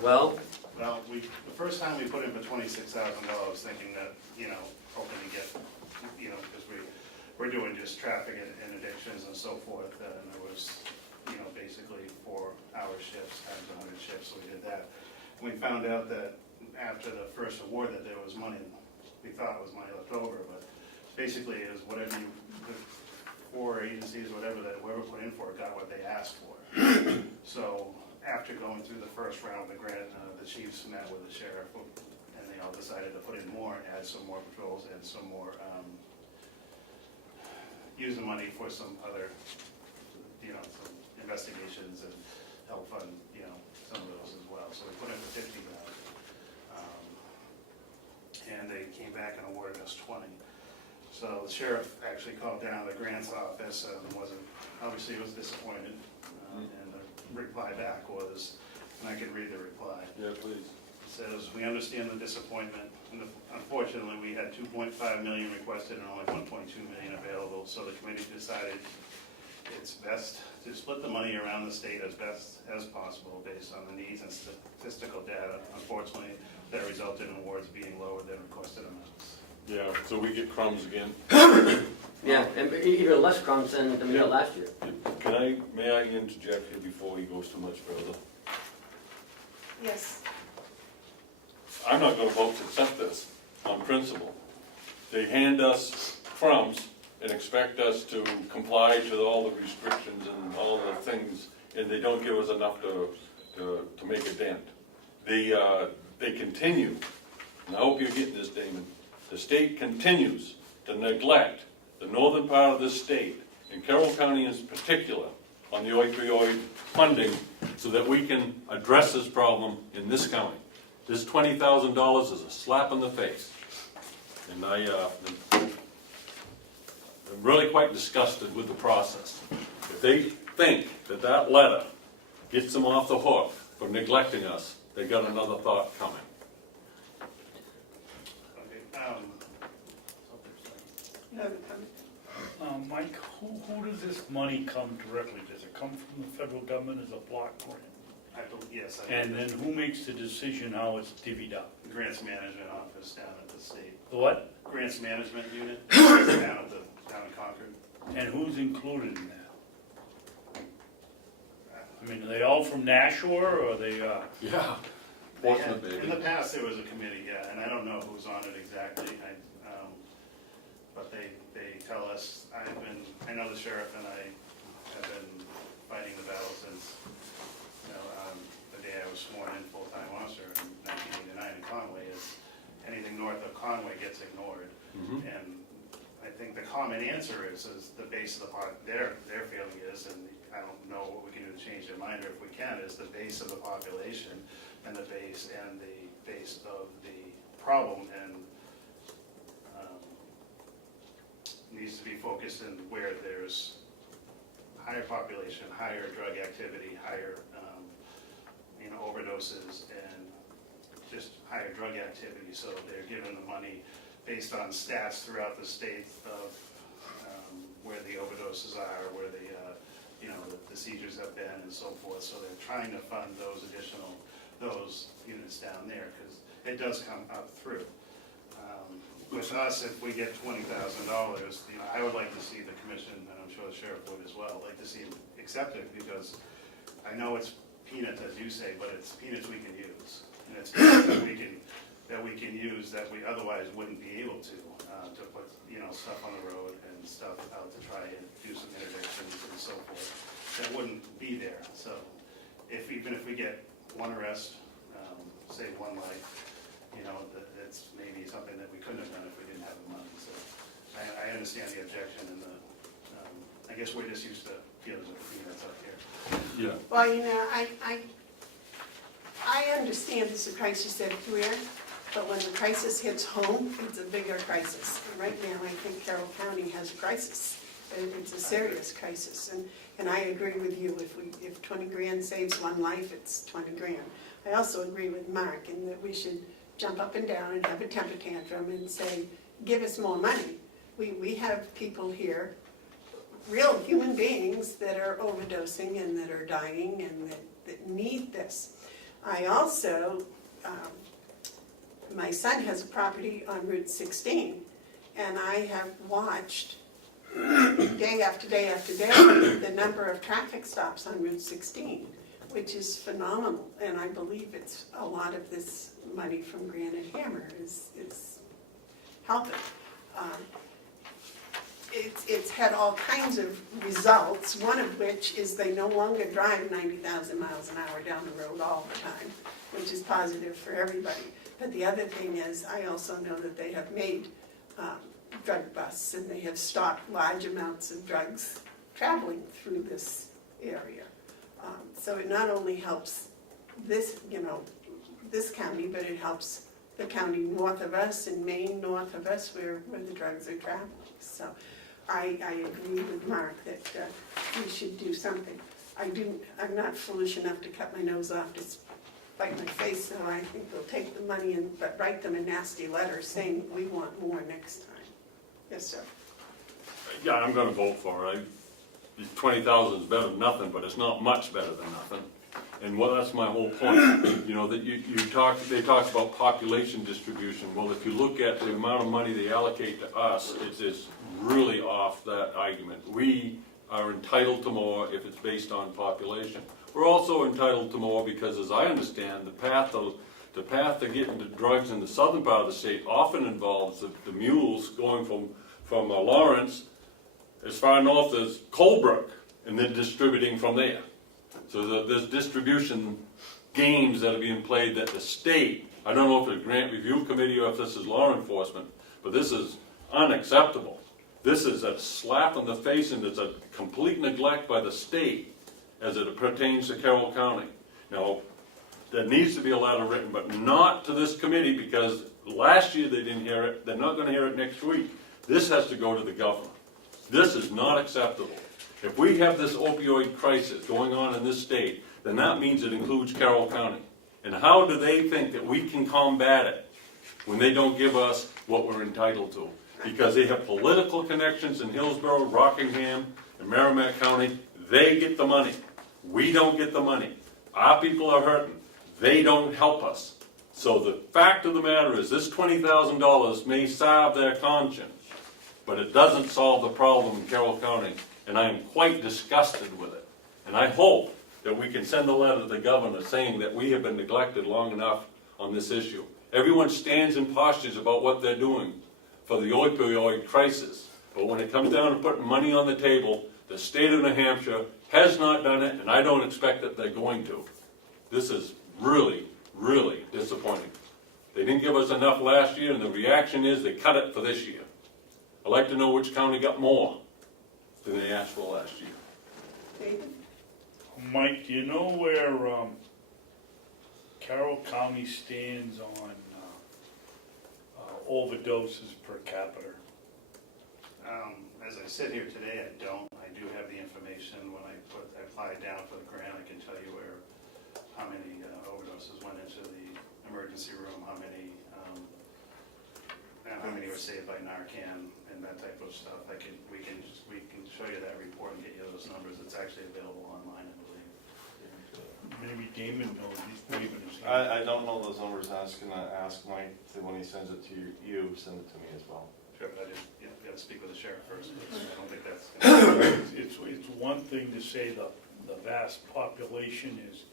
Well, Well, the first time we put in for $26,000, thinking that, you know, hoping to get, you know, because we're doing just traffic and addictions and so forth, and it was, you know, basically 4 hour shifts times 100 shifts, so we did that. We found out that after the first award that there was money, we thought it was money left over, but basically it was whatever the 4 agencies, whatever put in for it, got what they asked for. So after going through the first round of the grant, the chiefs met with the sheriff, and they all decided to put in more, add some more patrols and some more, use the money for some other, some investigations and help fund, some of those as well. So we put in for 50,000. And they came back and awarded us 20. So the sheriff actually called down to the grants office and obviously was disappointed. And the reply back was, and I can read the reply. Yeah, please. It says, "We understand the disappointment. Unfortunately, we had 2.5 million requested and only 1.2 million available, so the committee decided it's best to split the money around the state as best as possible based on the needs and statistical data. Unfortunately, that resulted in awards being lower than requested amounts." Yeah, so we get crumbs again. Yeah, and even less crumbs than we got last year. May I interject here before he goes too much further? Yes. I'm not gonna vote to accept this on principle. They hand us crumbs and expect us to comply to all the restrictions and all the things, and they don't give us enough to make a dent. They continue, and I hope you're getting this, Damon, the state continues to neglect the northern part of this state, and Carroll County in particular, on the opioid funding, so that we can address this problem in this county. This $20,000 is a slap in the face. And I'm really quite disgusted with the process. If they think that letter gets them off the hook for neglecting us, they got another thought coming. Okay, You have a comment? Mike, who does this money come directly? Does it come from the federal government as a block grant? yes. And then who makes the decision how it's divvied up? The Grants Management Office down at the state. The what? Grants Management Unit down in Concord. And who's included in that? I mean, are they all from Nashua, or are they, Yeah. They Fortunate, had- baby. In the past, there was a committee, yeah, and I don't know who's on it exactly, but they tell us, I know the sheriff and I have been fighting the battle since, the day I was sworn in full-time officer in 1989 in Conway, is anything north of Conway gets ignored. Mhm. And I think the common answer is the base of the their feeling is, and I don't know what we can do to change their mind, or if we can, is the base of the population and the base of the problem, and needs to be focused in where there's higher population, higher drug activity, higher overdoses, and just higher drug activity. So they're given the money based on stats throughout the state of where the overdoses are, where the seizures have been, and so forth. So they're trying to fund those units down there, because it does come up through. With us, if we get $20,000, I would like to see the commission, and I'm sure the sheriff would as well, like to see them accept it, because I know it's peanuts, as you say, but it's peanuts we can use. And it's peanuts that we can use that we otherwise wouldn't be able to put, stuff on the road and stuff out to try and do some interdictions and so forth, that wouldn't be there. So even if we get one arrest, save one life, that's maybe something that we couldn't have done if we didn't have the money. So I understand the objection, and I guess we're just used to feelings of peanuts up here. Yeah. Well, I understand it's a crisis everywhere, but when the crisis hits home, it's a bigger crisis. And right now, I think Carroll County has a crisis. It's a serious crisis, and I agree with you. If 20 grand saves one life, it's 20 grand. I also agree with Mark in that we should jump up and down and have a temper tantrum and say, give us more money. We have people here, real human beings, that are overdosing and that are dying and that need this. I also, my son has a property on Route 16, and I have watched day after day after day, the number of traffic stops on Route 16, which is phenomenal. And I believe it's a lot of this money from Granite Hammer is helping. It's had all kinds of results, one of which is they no longer drive 90,000 miles an hour down the road all the time, which is positive for everybody. But the other thing is, I also know that they have made drug busts, and they have stopped large amounts of drugs traveling through this area. So it not only helps this, this county, but it helps the county north of us and Maine north of us where the drugs are traveling. So I agree with Mark that we should do something. I'm not foolish enough to cut my nose off to spite my face, so I think we'll take the money but write them a nasty letter saying we want more next time. Yes, sir. Yeah, I'm gonna vote for it. 20,000 is better than nothing, but it's not much better than nothing. And that's my whole point, that they talk about population distribution. Well, if you look at the amount of money they allocate to us, it's really off that argument. We are entitled to more if it's based on population. We're also entitled to more because, as I understand, the path to getting to drugs in the southern part of the state often involves the mules going from Lawrence as far north as Colebrook and then distributing from there. So there's distribution games that are being played that the state, I don't know if it's a grant review committee or if this is law enforcement, but this is unacceptable. This is a slap in the face, and it's a complete neglect by the state as it pertains to Carroll County. Now, there needs to be a letter written, but not to this committee, because last year they didn't hear it. They're not going to hear it next week. This has to go to the governor. This is not acceptable. If we have this opioid crisis going on in this state, then that means it includes Carroll County. And how do they think that we can combat it when they don't give us what we're entitled to? Because they have political connections in Hillsborough, Rockingham, and Merrimack County. They get the money. We don't get the money. Our people are hurting. They don't help us. So the fact of the matter is, this $20,000 may salve their conscience, but it doesn't solve the problem in Carroll County, and I am quite disgusted with it. And I hope that we can send a letter to the governor saying that we have been neglected long enough on this issue. Everyone stands and postures about what they're doing for the opioid crisis, but when it comes down to putting money on the table, the state of New Hampshire has not done it, and I don't expect that they're going to. This is really, really disappointing. They didn't give us enough last year, and the reaction is they cut it for this year. I'd like to know which county got more than they asked for last year. David? Mike, do you know where Carroll County stands on overdoses per capita? As I sit here today, I don't. I do have the information. When I applied down for the grant, I can tell you how many overdoses went into the emergency room, how many were saved by Narcan and that type of stuff. We can show you that report and get you those numbers. It's actually available online, I believe. Maybe Damon knows. He's waving his hand. I don't know those numbers. I was gonna ask Mike when he sends it to you, send it to me as well. Sure, but I didn't, got to speak with the sheriff first. I don't think that's. It's one thing to say the vast population is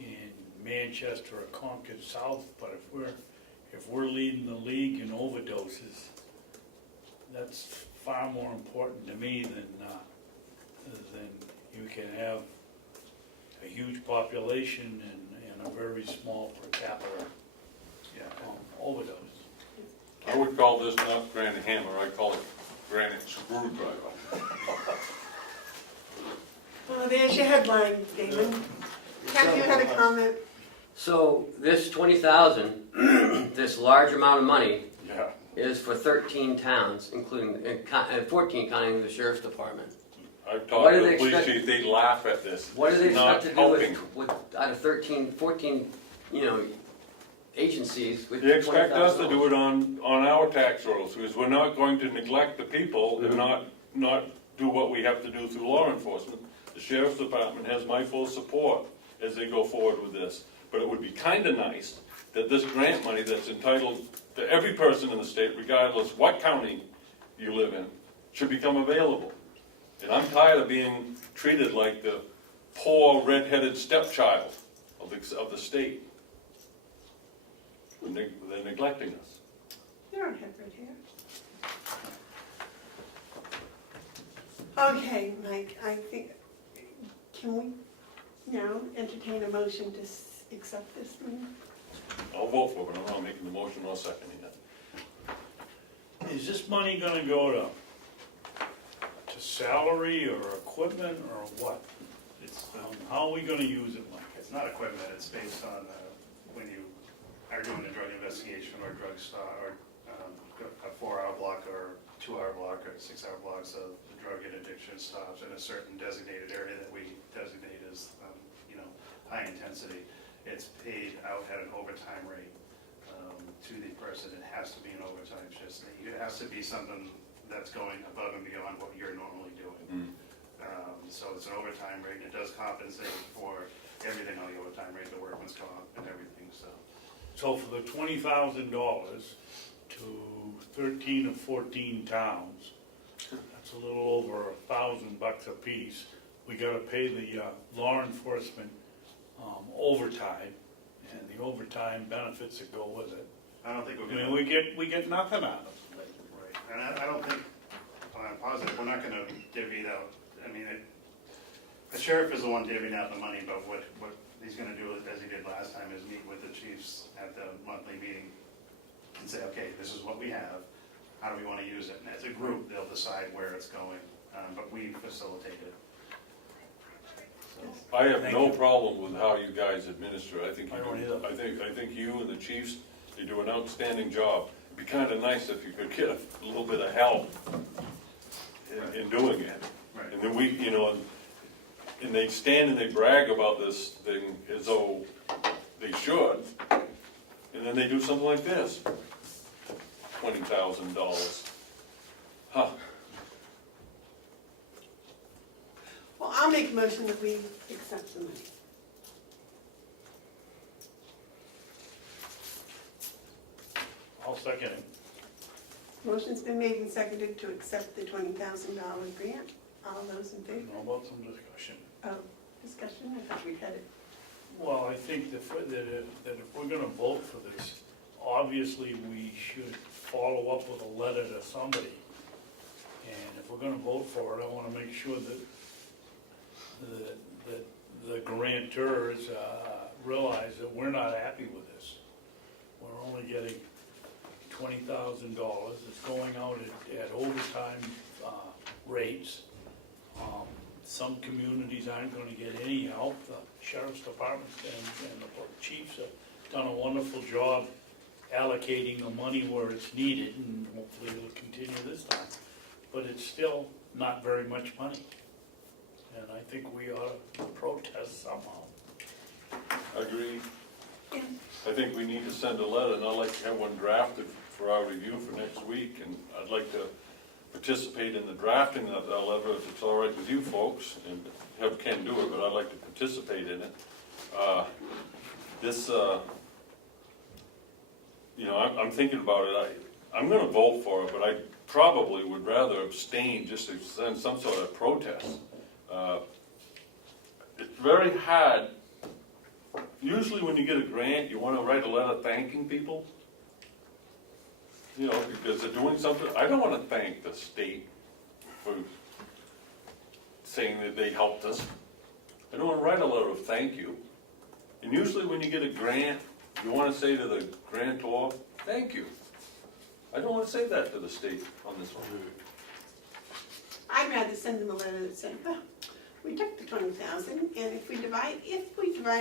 in Manchester or Concord South, but if we're leading the league in overdoses, that's far more important to me than you can have a huge population and a very small per capita overdose. I would call this not Granite Hammer, I'd call it Granite Screwdriver. Well, there's your headline, Damon. Ken, you had a comment? So this 20,000, this large amount of money, Yeah. is for 13 towns, including, and 14 counting the sheriff's department. I've What talked do to they the police expect- chief, they laugh at this. What do they It's not expect to do helping. with out of 13, 14, agencies with They expect us to $20,000? do it on our tax rolls, because we're not going to neglect the people and not do what we have to do through law enforcement. The sheriff's department has my full support as they go forward with this. But it would be kind of nice that this grant money that's entitled to every person in the state, regardless what county you live in, should become available. And I'm tired of being treated like the poor red-headed stepchild of the state. They're neglecting us. You don't have red hair. Okay, Mike, I think, can we now entertain a motion to accept this one? I'll vote for it, I'm not making the motion or seconding it. Is this money gonna go to salary or equipment or what? It's, How are we gonna use it, Mike? it's not equipment, it's based on when you are doing a drug investigation or drug stop, or a 4-hour block or 2-hour block or 6-hour blocks of the drug and addiction stops in a certain designated area that we designate as, high intensity. It's paid out at an overtime rate to the person. It has to be an overtime shift. It has to be something that's going above and beyond what you're normally doing. So it's an overtime rate, and it does compensate for everything on the overtime rate, the workman's comp and everything, so. So for the $20,000 to 13 or 14 towns, that's a little over $1,000 a piece. We gotta pay the law enforcement overtime, and the overtime benefits that go with it. I don't think we're I gonna. mean, we get nothing out of it. Right, and I don't think, I'm positive, we're not gonna divvy it out. I mean, the sheriff is the one divvying out the money, but what he's gonna do, as he did last time, is meet with the chiefs at the monthly meeting and say, okay, this is what we have, how do we wanna use it? And as a group, they'll decide where it's going, but we facilitate it. I have Thank no you. problem with how you guys administer. I think I don't you do. either. I think you and the chiefs, they do an outstanding job. It'd be kind of nice if you could get a little bit of help in doing it. Right. And then we, and they stand and they brag about this thing as though they should, and then they do something like this. $20,000. Huh. Well, I'll make a motion that we accept the money. I'll second it. Motion's been made and seconded to accept the $20,000 grant. All those in favor? How about some discussion? Oh, discussion? I thought we had it. Well, I think that if we're gonna vote for this, obviously we should follow up with a letter to somebody. And if we're gonna vote for it, I wanna make sure that the grantors realize that we're not happy with this. We're only getting $20,000, it's going out at overtime rates. Some communities aren't gonna get any help. The sheriff's department and the chiefs have done a wonderful job allocating the money where it's needed, and hopefully it'll continue this time. But it's still not very much money. And I think we ought to protest somehow. Agreed. Yeah. I think we need to send a letter, and I'd like to have one drafted for our review for next week, and I'd like to participate in the drafting of that letter, if it's all right with you folks, and have Ken do it, but I'd like to participate in it. I'm thinking about it, I'm gonna vote for it, but I probably would rather abstain just to send some sort of protest. It's very hard. Usually when you get a grant, you want to write a letter thanking people. Because they're doing something. I don't want to thank the state for saying that they helped us. I don't want to write a letter of thank you. And usually when you get a grant, you want to say to the grantor, thank you. I don't want to say that to the state on this one. I'd rather send them a letter that said, well, we took the $20,000, and if we divide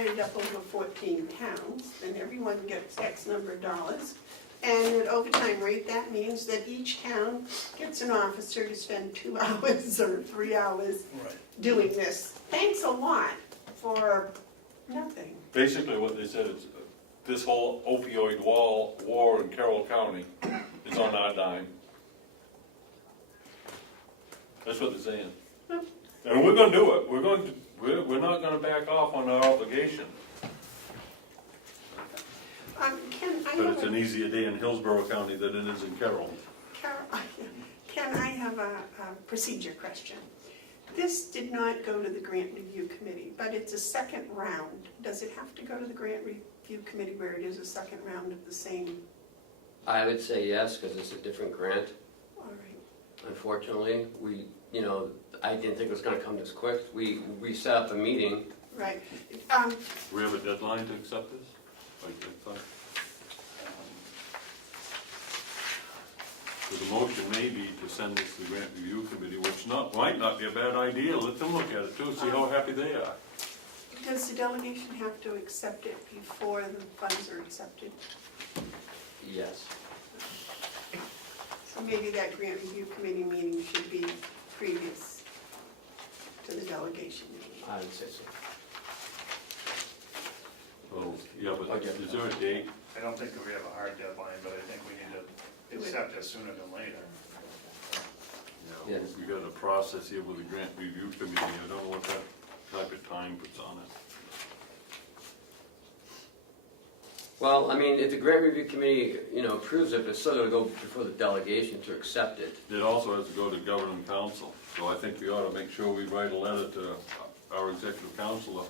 it up over 14 towns, then everyone gets X number of dollars. And at overtime rate, that means that each town gets an officer to spend 2 hours or 3 hours doing this. Thanks a lot for nothing. Basically what they said is, this whole opioid war in Carroll County is on our dime. That's what they're saying. And we're gonna do it. We're not gonna back off on our obligation. Ken, But it's an easier day in Hillsborough County than it is in Carroll. Ken, I have a procedure question. This did not go to the grant review committee, but it's a second round. Does it have to go to the grant review committee where it is a second round of the same? I would say yes, because it's a different grant. All right. Unfortunately, I didn't think it was gonna come this quick. We set up a meeting. Right. Do we have a deadline to accept this? I thought. So the motion may be to send this to the grant review committee, which might not be a bad idea. Let them look at it too, see how happy they are. Does the delegation have to accept it before the funds are accepted? Yes. So maybe that grant review committee meeting should be previous to the delegation meeting. I would say so. Oh, yeah, but is there a date? I don't think that we have a hard deadline, but I think we need to accept it sooner than later. Yeah, Yes. we got a process here with the grant review committee. I don't know what that type of time puts on it. Well, I mean, if the grant review committee, approves it, it's still gonna go before the delegation to accept it. It also has to go to governing council, so I think we ought to make sure we write a letter to our executive counselor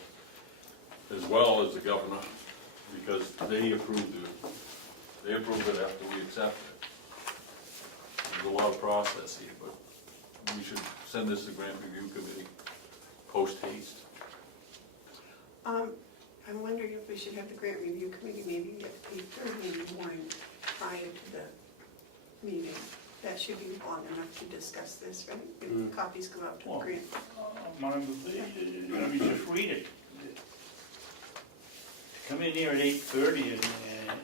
as well as the governor, because they approved it after we accepted it. There's a lot of process here, but we should send this to grant review committee post haste. I'm wondering if we should have the grant review committee maybe at 8:30 in the morning prior to the meeting. That should be long enough to discuss this, right? If copies go out to the Well, grant. Let me just read it. To come in here at 8:30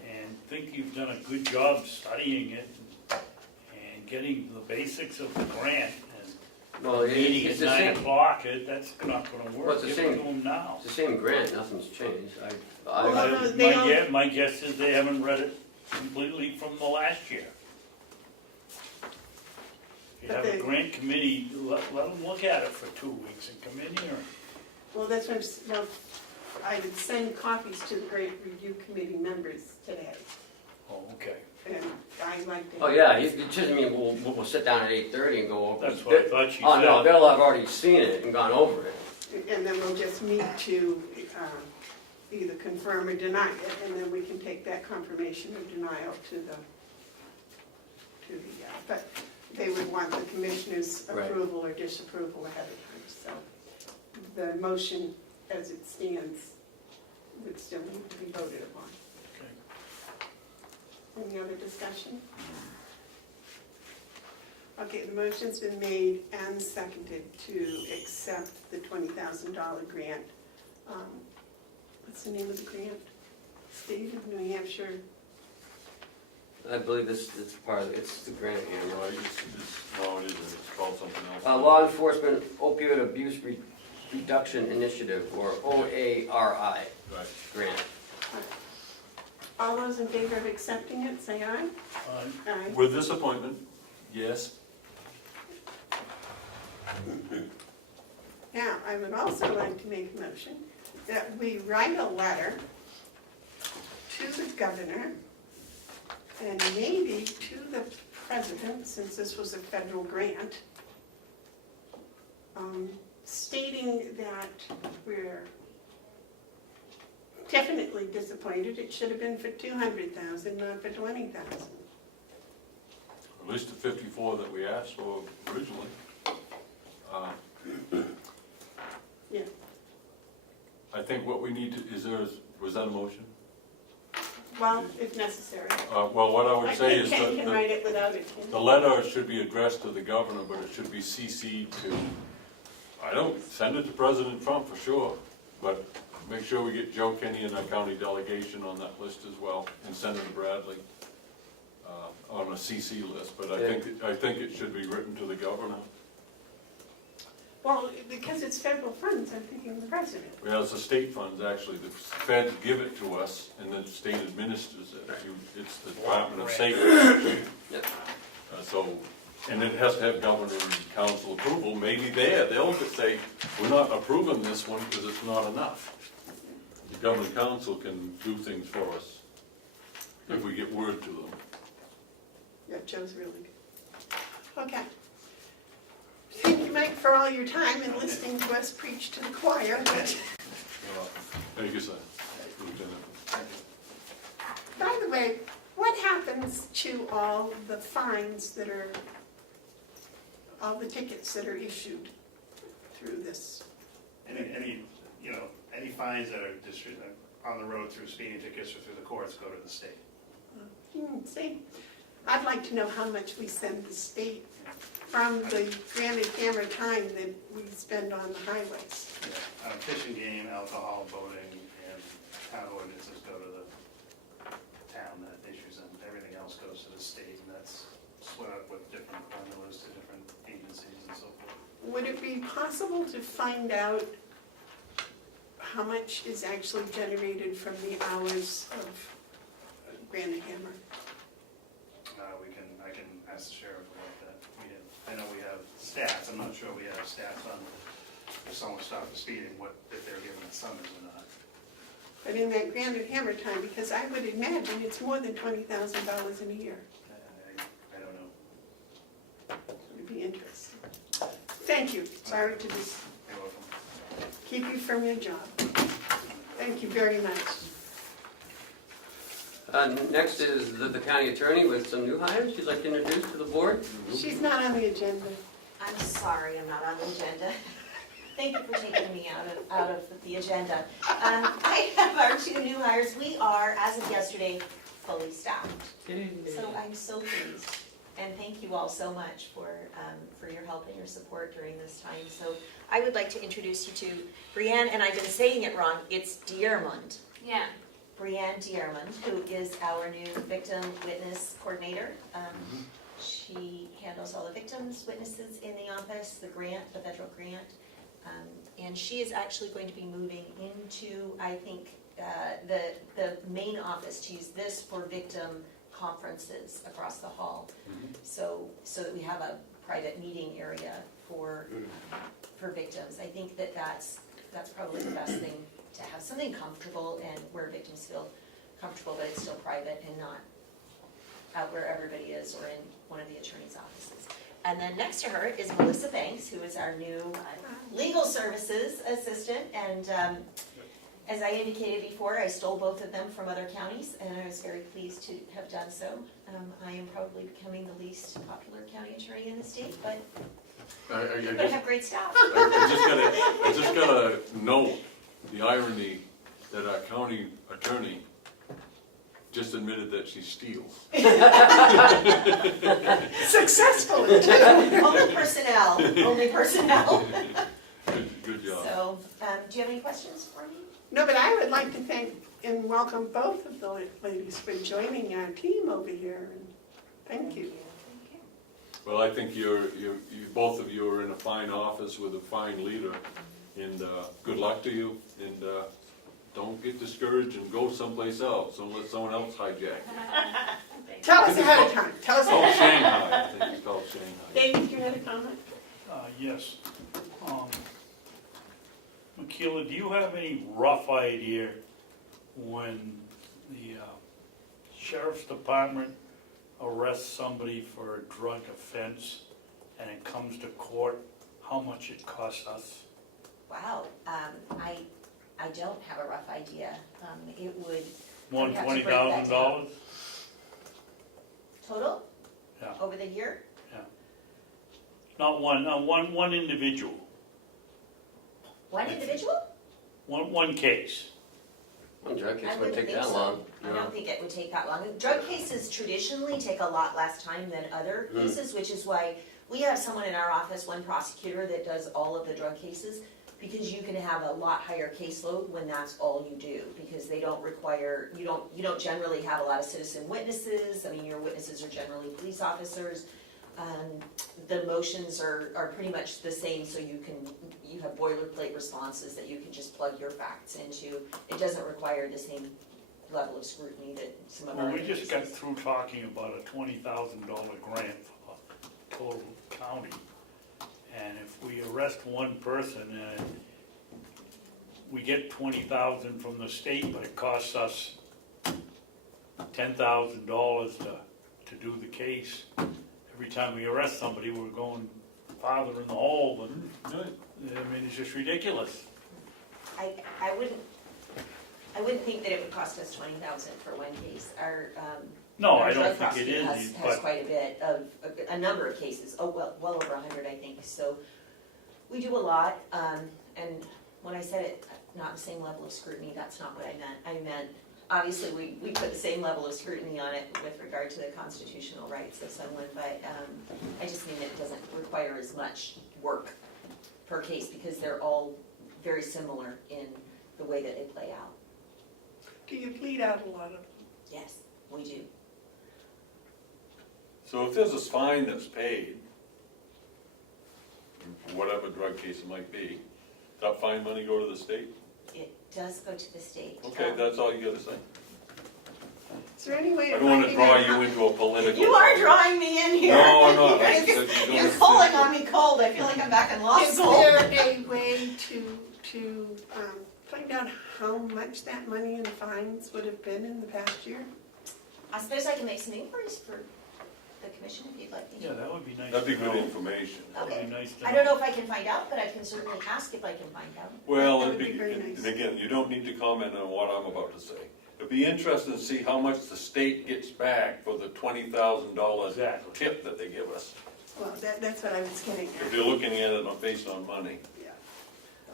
and think you've done a good job studying it and getting the basics of the grant, and Well, meeting it's at the 9 same, o'clock, that's not gonna Well, work. it's the Give same- it to them now. it's the same grant, nothing's changed. Well, no, they don't- My guess is they haven't read it completely from the last year. You But have a they- grant committee, let them look at it for 2 weeks and come in here. Well, that's what I would send copies to the grant review committee members today. Oh, okay. And I'd like to. Oh, yeah, it just mean we'll sit down at 8:30 and go over. That's what I thought she Oh, no, said. they'll have already seen it and gone over it. And then we'll just meet to either confirm or deny it, and then we can take that confirmation or denial to the, but they would want the commissioner's Right. approval or disapproval ahead of time, so the motion as it stands would still need to be voted upon. Okay. Any other discussion? Okay, the motion's been made and seconded to accept the $20,000 grant. What's the name of the grant? State of New Hampshire. I believe it's part of it's the grant No, annual. no, it isn't, it's called something else. Law Enforcement Opioid Abuse Reduction Initiative, or OARI Right. grant. All those in favor of accepting it, say aye. Aye. With this appointment, yes. Now, I would also like to make a motion that we write a letter to the governor and maybe to the president, since this was a federal grant, stating that we're definitely disappointed. It should have been for $200,000, not for $20,000. At least the 54 that we asked for originally. Yeah. I think what we need to, was that a motion? Well, if necessary. Well, what I would say is Ken can that write it without it. the letter should be addressed to the governor, but it should be CC'd to, send it to President Trump for sure, but make sure we get Joe Kenny and our county delegation on that list as well, and Senator Bradley on a CC list, but I think it should be written to the governor. Well, because it's federal funds, I'm thinking of the president. Well, it's the state funds, actually. The feds give it to us, and the state administers it. It's the Department of Safety. Yep. And it has to have governor and council approval. Maybe they'll just say, we're not approving this one because it's not enough. The governing council can do things for us if we get word to them. Yeah, Joe's really good. Okay. Thank you, Mike, for all your time and listening to us preach to the choir. But Thank you, sir. Lieutenant. by the way, what happens to all the fines that are, all the tickets that are issued through this? Any fines that are on the road through speeding tickets or through the courts go to the state. See, I'd like to know how much we send the state from the granted camera time that we spend on the highways. Fishing game, alcohol, boating, and town ordinances go to the town that issues them. Everything else goes to the state, and that's split up with different formulas to different agencies and so forth. Would it be possible to find out how much is actually generated from the hours of granted camera? I can ask the sheriff about that. I know we have stats. I'm not sure we have stats on if someone stopped the speeding, if they're given a summons or not. But in that granted hammer time, because I would imagine it's more than $20,000 in a year. I don't know. It'd be interesting. Thank you. Sorry to just You're welcome. keep you from your job. Thank you very much. Next is the county attorney with some new hires she'd like to introduce to the board. She's not on the agenda. I'm sorry, I'm not on the agenda. Thank you for taking me out of the agenda. I have our two new hires. We are, as of yesterday, fully staffed. So I'm so pleased. And thank you all so much for your help and your support during this time. So I would like to introduce you to Brianne, and I've been saying it wrong, it's Diermund. Yeah. Brianne Diermund, who is our new victim witness coordinator. She handles all the victims, witnesses in the office, the federal grant. And she is actually going to be moving into, I think, the main office to use this for victim conferences across the hall. So that we have a private meeting area for victims. I think that's probably the best thing, to have something comfortable and where victims feel comfortable, but it's still private and not out where everybody is or in one of the attorney's offices. And then next to her is Melissa Banks, who is our new legal services assistant. And as I indicated before, I stole both of them from other counties, and I was very pleased to have done so. I am probably becoming the least popular county attorney in the state, but I have great staff. I just gotta note the irony that our county attorney just admitted that she steals. Successfully, too. Only personnel. Good job. So, do you have any questions for me? No, but I would like to thank and welcome both of the ladies for joining our team over here. And thank you. Well, I think you both of you are in a fine office with a fine leader, and good luck to you. And don't get discouraged and go someplace else. Don't let someone else hijack. Tell us ahead of time. Tell us Oh, ahead of time. Shanghai. I think it's called Shanghai. David, you had a comment? Yes. Makila, do you have any rough idea when the sheriff's department arrests somebody for a drug offense and it comes to court, how much it costs us? Wow, I don't have a rough idea. It would. More I'd than have to break that $20,000? Total? Yeah. Over the year? Not one individual. One individual? One case. One drug case I wouldn't wouldn't take think that so. long. I don't think it would take that long. Drug cases traditionally take a lot less time than other cases, which is why we have someone in our office, one prosecutor, that does all of the drug cases, because you can have a lot higher caseload when that's all you do, because they don't require, you don't generally have a lot of citizen witnesses. I mean, your witnesses are generally police officers. The motions are pretty much the same, so you have boilerplate responses that you can just plug your facts into. It doesn't require the same level of scrutiny that some of our Well, we other just got cases. through talking about a $20,000 grant for total county. And if we arrest one person and we get $20,000 from the state, but it costs us $10,000 to do the case, every time we arrest somebody, we're going farther in the hole than, I mean, it's just ridiculous. I wouldn't think that it would cost us $20,000 for one case. Our, No, our I drug don't think it prosecutor is, has but quite a bit of, a number of cases, well over 100, I think. So we do a lot, and when I said it, not the same level of scrutiny, that's not what I meant. I meant, obviously, we put the same level of scrutiny on it with regard to the constitutional rights of someone, but I just mean it doesn't require as much work per case because they're all very similar in the way that they play out. Do you plead out a lot of them? Yes, we do. So if there's a fine that's paid, for whatever drug case it might be, does that fine money go to the state? It does go to the state. Okay, that's all you gotta say. Is there any way I of don't wanna finding draw out you how- into a political. You are drawing me in here. No, I'm not. I You're said you don't You're have to- pulling on me cold. I feel like I'm back in law Is school. there a way to find out how much that money in fines would have been in the past year? I suppose I can make some inquiries for the commission if you'd like me yeah, to. that would be nice That'd be to good know. information. That'd Okay. be nice to I don't know if I can find out, but I can certainly ask if I can find out. Well, That it'd would be very nice. and again, you don't need to comment on what I'm about to say. It'd be interesting to see how much the state gets back for the $20,000 Exactly. tip that they give us. Well, that's what I was getting If at. you're looking at it based on money, Yeah.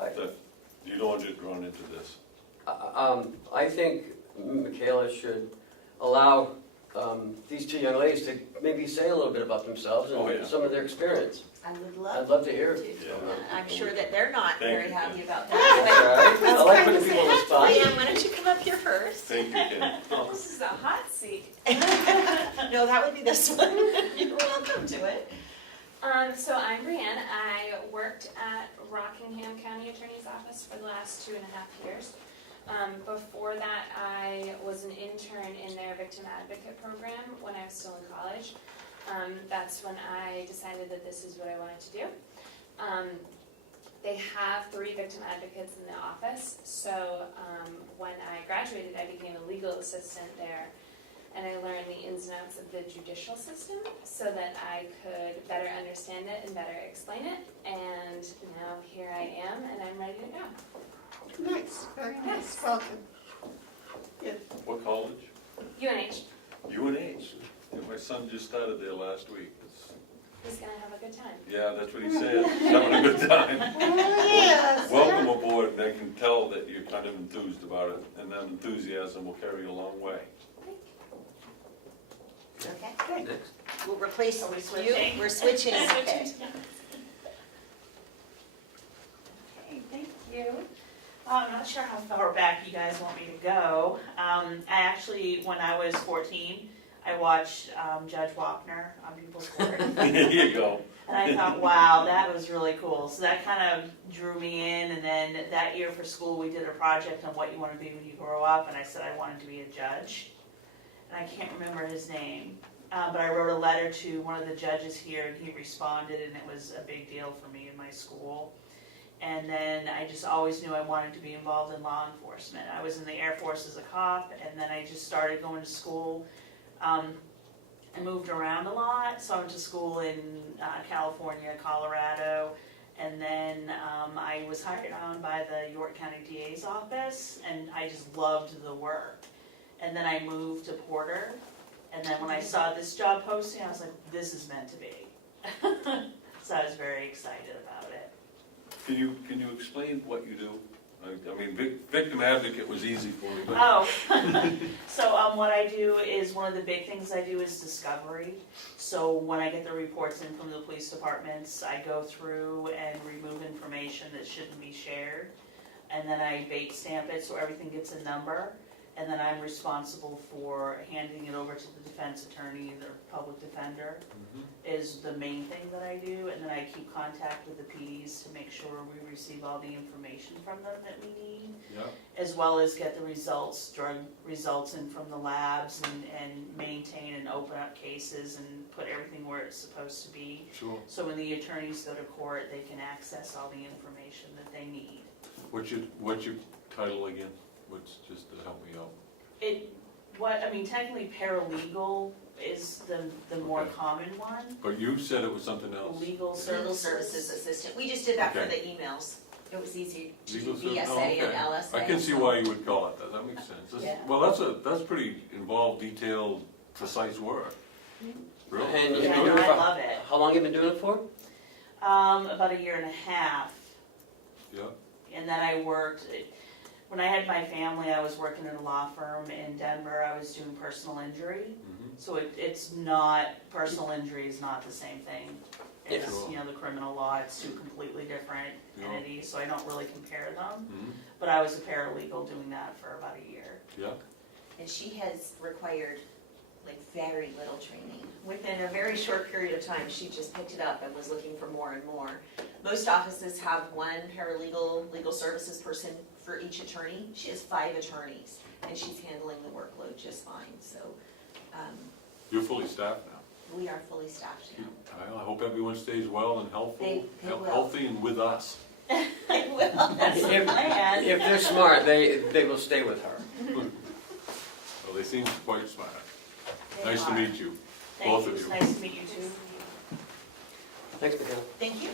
that you don't want to get drawn into this. I think Michaela should allow these two young ladies to maybe say a little bit about themselves Oh, yeah. and some of their experience. I would I'd love love to hear to. it. Yeah. I'm sure that they're not Thank very you, happy Ken. about That's that. all right. I like putting people on the spot. Leanne, why don't you come up here first? Thank you, Ken. This is a hot seat. No, that would be this one. You're welcome to it. So I'm Brianne. I worked at Rockingham County Attorney's Office for the last 2.5 years. Before that, I was an intern in their victim advocate program when I was still in college. That's when I decided that this is what I wanted to do. They have 3 victim advocates in the office, so when I graduated, I became a legal assistant there, and I learned the ins and outs of the judicial system so that I could better understand it and better explain it, and now here I am, and I'm ready to go. Nice, very nice, welcome. Yeah. What college? UNH, UNH. Yeah, my son just started there last week. he's gonna have a good time. Yeah, that's what he said. He's having a good time. Yes. Welcome aboard, and I can tell that you're kind of enthused about it, and that enthusiasm will carry you a long way. Okay. Next. We'll replace Are we you. switching? We're switching. Okay. Okay, thank you. I'm not sure how far back you guys want me to go. I actually, when I was 14, I watched Judge Wapner on People's Court. Here you go. And I thought, wow, that was really cool. So that kind of drew me in. And then that year for school, we did a project on what you want to be when you grow up. And I said I wanted to be a judge. And I can't remember his name. But I wrote a letter to one of the judges here, and he responded, and it was a big deal for me in my school. And then I just always knew I wanted to be involved in law enforcement. I was in the Air Force as a cop, and then I just started going to school. I moved around a lot, so I went to school in California, Colorado, and then I was hired on by the York County DA's office, and I just loved the work. And then I moved to Porter, and then when I saw this job posting, I was like, this is meant to be. So I was very excited about it. Can you explain what you do? I mean, victim advocate was easy for me, but Oh, so what I do is, one of the big things I do is discovery. So when I get the reports in from the police departments, I go through and remove information that shouldn't be shared. And then I bait stamp it so everything gets a number. And then I'm responsible for handing it over to the defense attorney, the public defender, is the main thing that I do. And then I keep contact with the PDs to make sure we receive all the information from them that we need, yeah. as well as get the results, drug results in from the labs, and maintain and open up cases and put everything where it's supposed to be. Sure. So when the attorneys go to court, they can access all the information that they need. What's your title again? What's, just to help me out? Technically paralegal, is the more Okay. common one. But you said it was something else. Legal Legal services. services assistant, we just did that for Okay. the emails. It was easy to do Legal service- BSA oh, okay. and LSA. I can see so- why you would call it that, that makes sense. Yeah. Well, that's pretty involved, detailed, precise work. Really? And you've Yeah, been no, doing it I for- love it. How long you been doing it for? About a year and a half. Yeah, And then I worked, when I had my family, I was working in a law firm in Denver. I was doing personal injury. mhm, So it's not, personal injury is not the same thing. It's, Sure. you know, the criminal law, it's two completely different Yeah. entities, so I don't really compare them. mhm, But I was a paralegal doing that for about a year. yeah, And she has required like very little training. Within a very short period of time, she just picked it up and was looking for more and more. Most offices have one paralegal, legal services person for each attorney. She has 5 attorneys, and she's handling the workload just fine, so you're fully staffed now. we are fully staffed now. I hope everyone stays well and They will. healthy and with us. I will, that's the plan. If they're smart, they will stay with her. Well, they seem quite smart. They Nice to are. meet you, Thank both you. of It's you. nice to meet you too. Thanks, Mikhail. Thank you.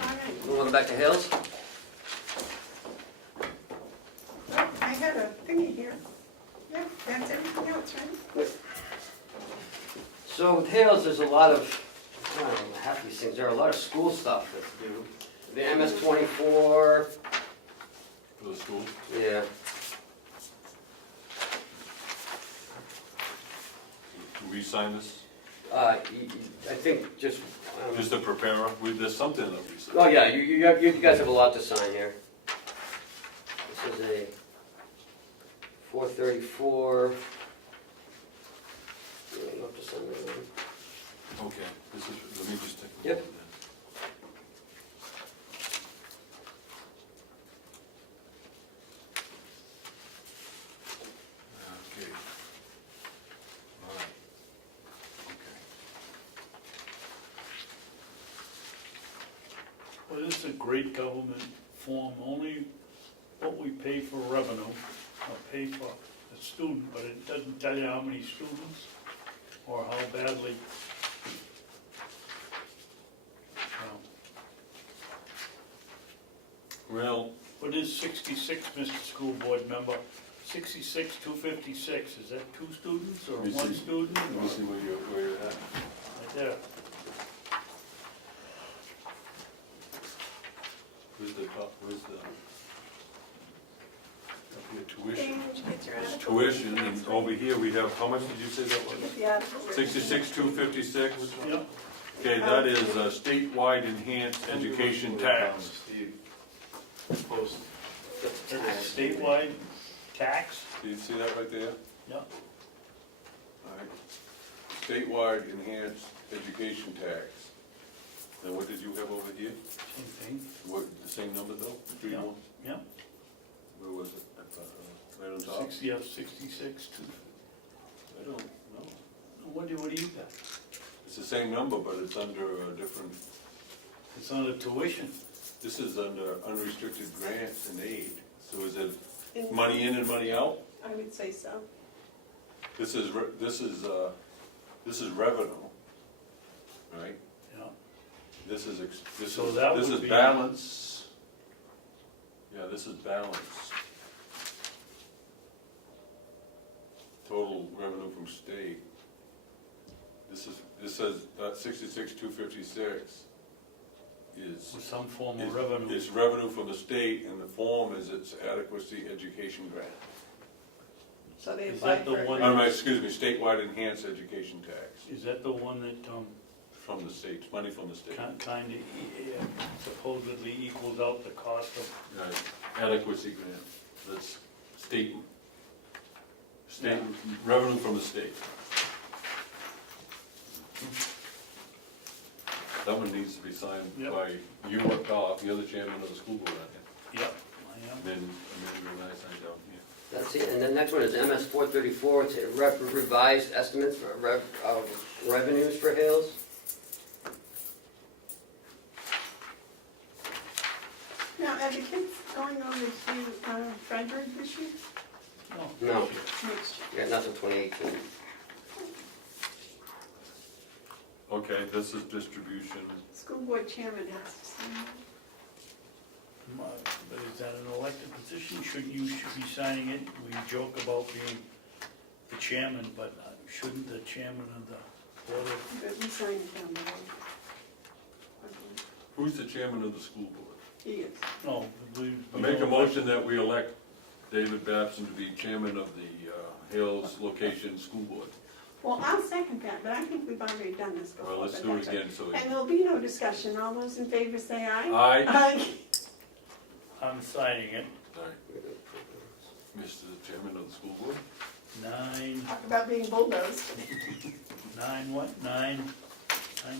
All right. Welcome back to Hales. Oh, I had a thingy here. Yeah, that's everything else, right? So with Hales, there's a lot of, I don't know, half these things, there are a lot of school stuff that do. The MS-24, For the school. yeah. Do we sign this? I think just, Just a preparer, there's something that we sign. oh yeah, you guys have a lot to sign here. This is a 434. Yeah, up to sign that one. Okay, this is, let me just take a Yep. look at that. Okay. All right. Okay. Well, this is a great government form, only what we pay for revenue, or pay for a student, but it doesn't tell you how many students or how badly. Well, What is 66, Mr. School Board Member? 66, 256, is that 2 students or Let me 1 see. student? let me see where you're at. Right there. Where's the top, where's the? Up here, tuition. Change, get your It's article. tuition, and over here we have, how much did you say that was? Yeah. 66,256? Yep. Okay, that is a statewide enhanced education tax. Post. That's a statewide tax? Do you see that right there? Yep. All right. Statewide enhanced education tax. And what did you have over here? Same thing. What, the same number though? Three Yeah. more? Yep. Where was it? Right on top? 66, 2. I don't know. What do you got? It's the same number, but it's under a different, It's on the tuition. this is under unrestricted grants and aid. So is it money in and money out? I would say so. This is revenue, right? Yeah. This is, So that this would is be- balance. Yeah, this is balance. Total revenue from state. This says that 66,256 is. With some form of revenue. It's revenue from the state, and the form is its adequacy education grant. So they Is applied that the for. one- Excuse me, statewide enhanced education tax Is that the one that from the state, money from the state. kind of supposedly equals out the cost of? Right, adequacy grant, that's state, revenue from the state. That one needs to be signed Yep. by you up top, you're the chairman of the school board, I think. Yep, I am. And then Amanda and I signed down here. That's it, and the next one is MS 434, it's a revised estimates for revenues for Hales. Now, are the kids going over to Frederick this year? No, Next year. yeah, not till 2018. Okay, this is distribution. School board chairman has to sign it. But is that an elected position? You should be signing it. We joke about being the chairman, but shouldn't the chairman of the board of... But we signed it down below. I believe. Who's the chairman of the school board? He is. No, I make a motion that we elect David Babson to be chairman of the Hales Location School Board. Well, I'll second that, but I think we've already done this before. Well, let's but do it that's okay. again, so. And there'll be no discussion. All those in favor say aye. Aye. Aye. I'm signing it. Aye. Mr. Chairman of the school board? 9, Talk about being bulldozed. 9 what? 9,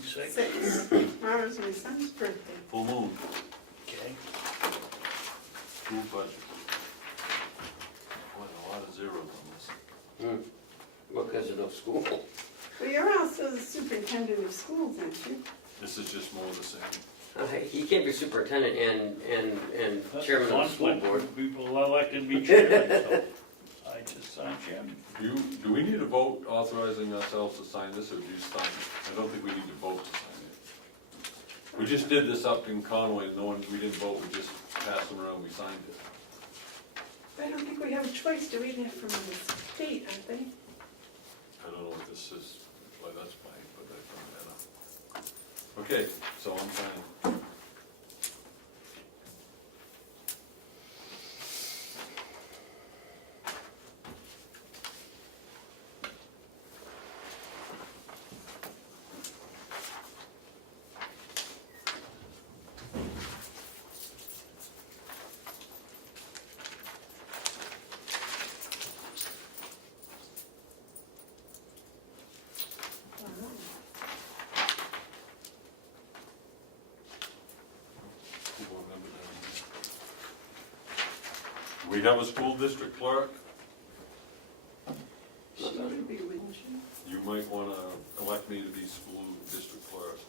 6? 6. Tomorrow's my son's birthday. Full moon, Okay. school budget. What, a lot of zeros on this. Well, because of no school. But you're also the superintendent of schools, aren't you? This is just more of the same. He can't be superintendent and That's chairman of the school conflict. board. People elected me chairman, so I just signed chairman. Do we need a vote authorizing ourselves to sign this, or do you sign it? I don't think we need to vote to sign it. We just did this up in Conway, we didn't vote, we just passed them around, we signed it. I don't think we have a choice, do we? They're from the state, aren't they? I don't know what this is, well, that's fine, but I found that out. Okay, so I'm signing. We have a school district clerk. She would be, wouldn't she? You might want to elect me to be school district clerk.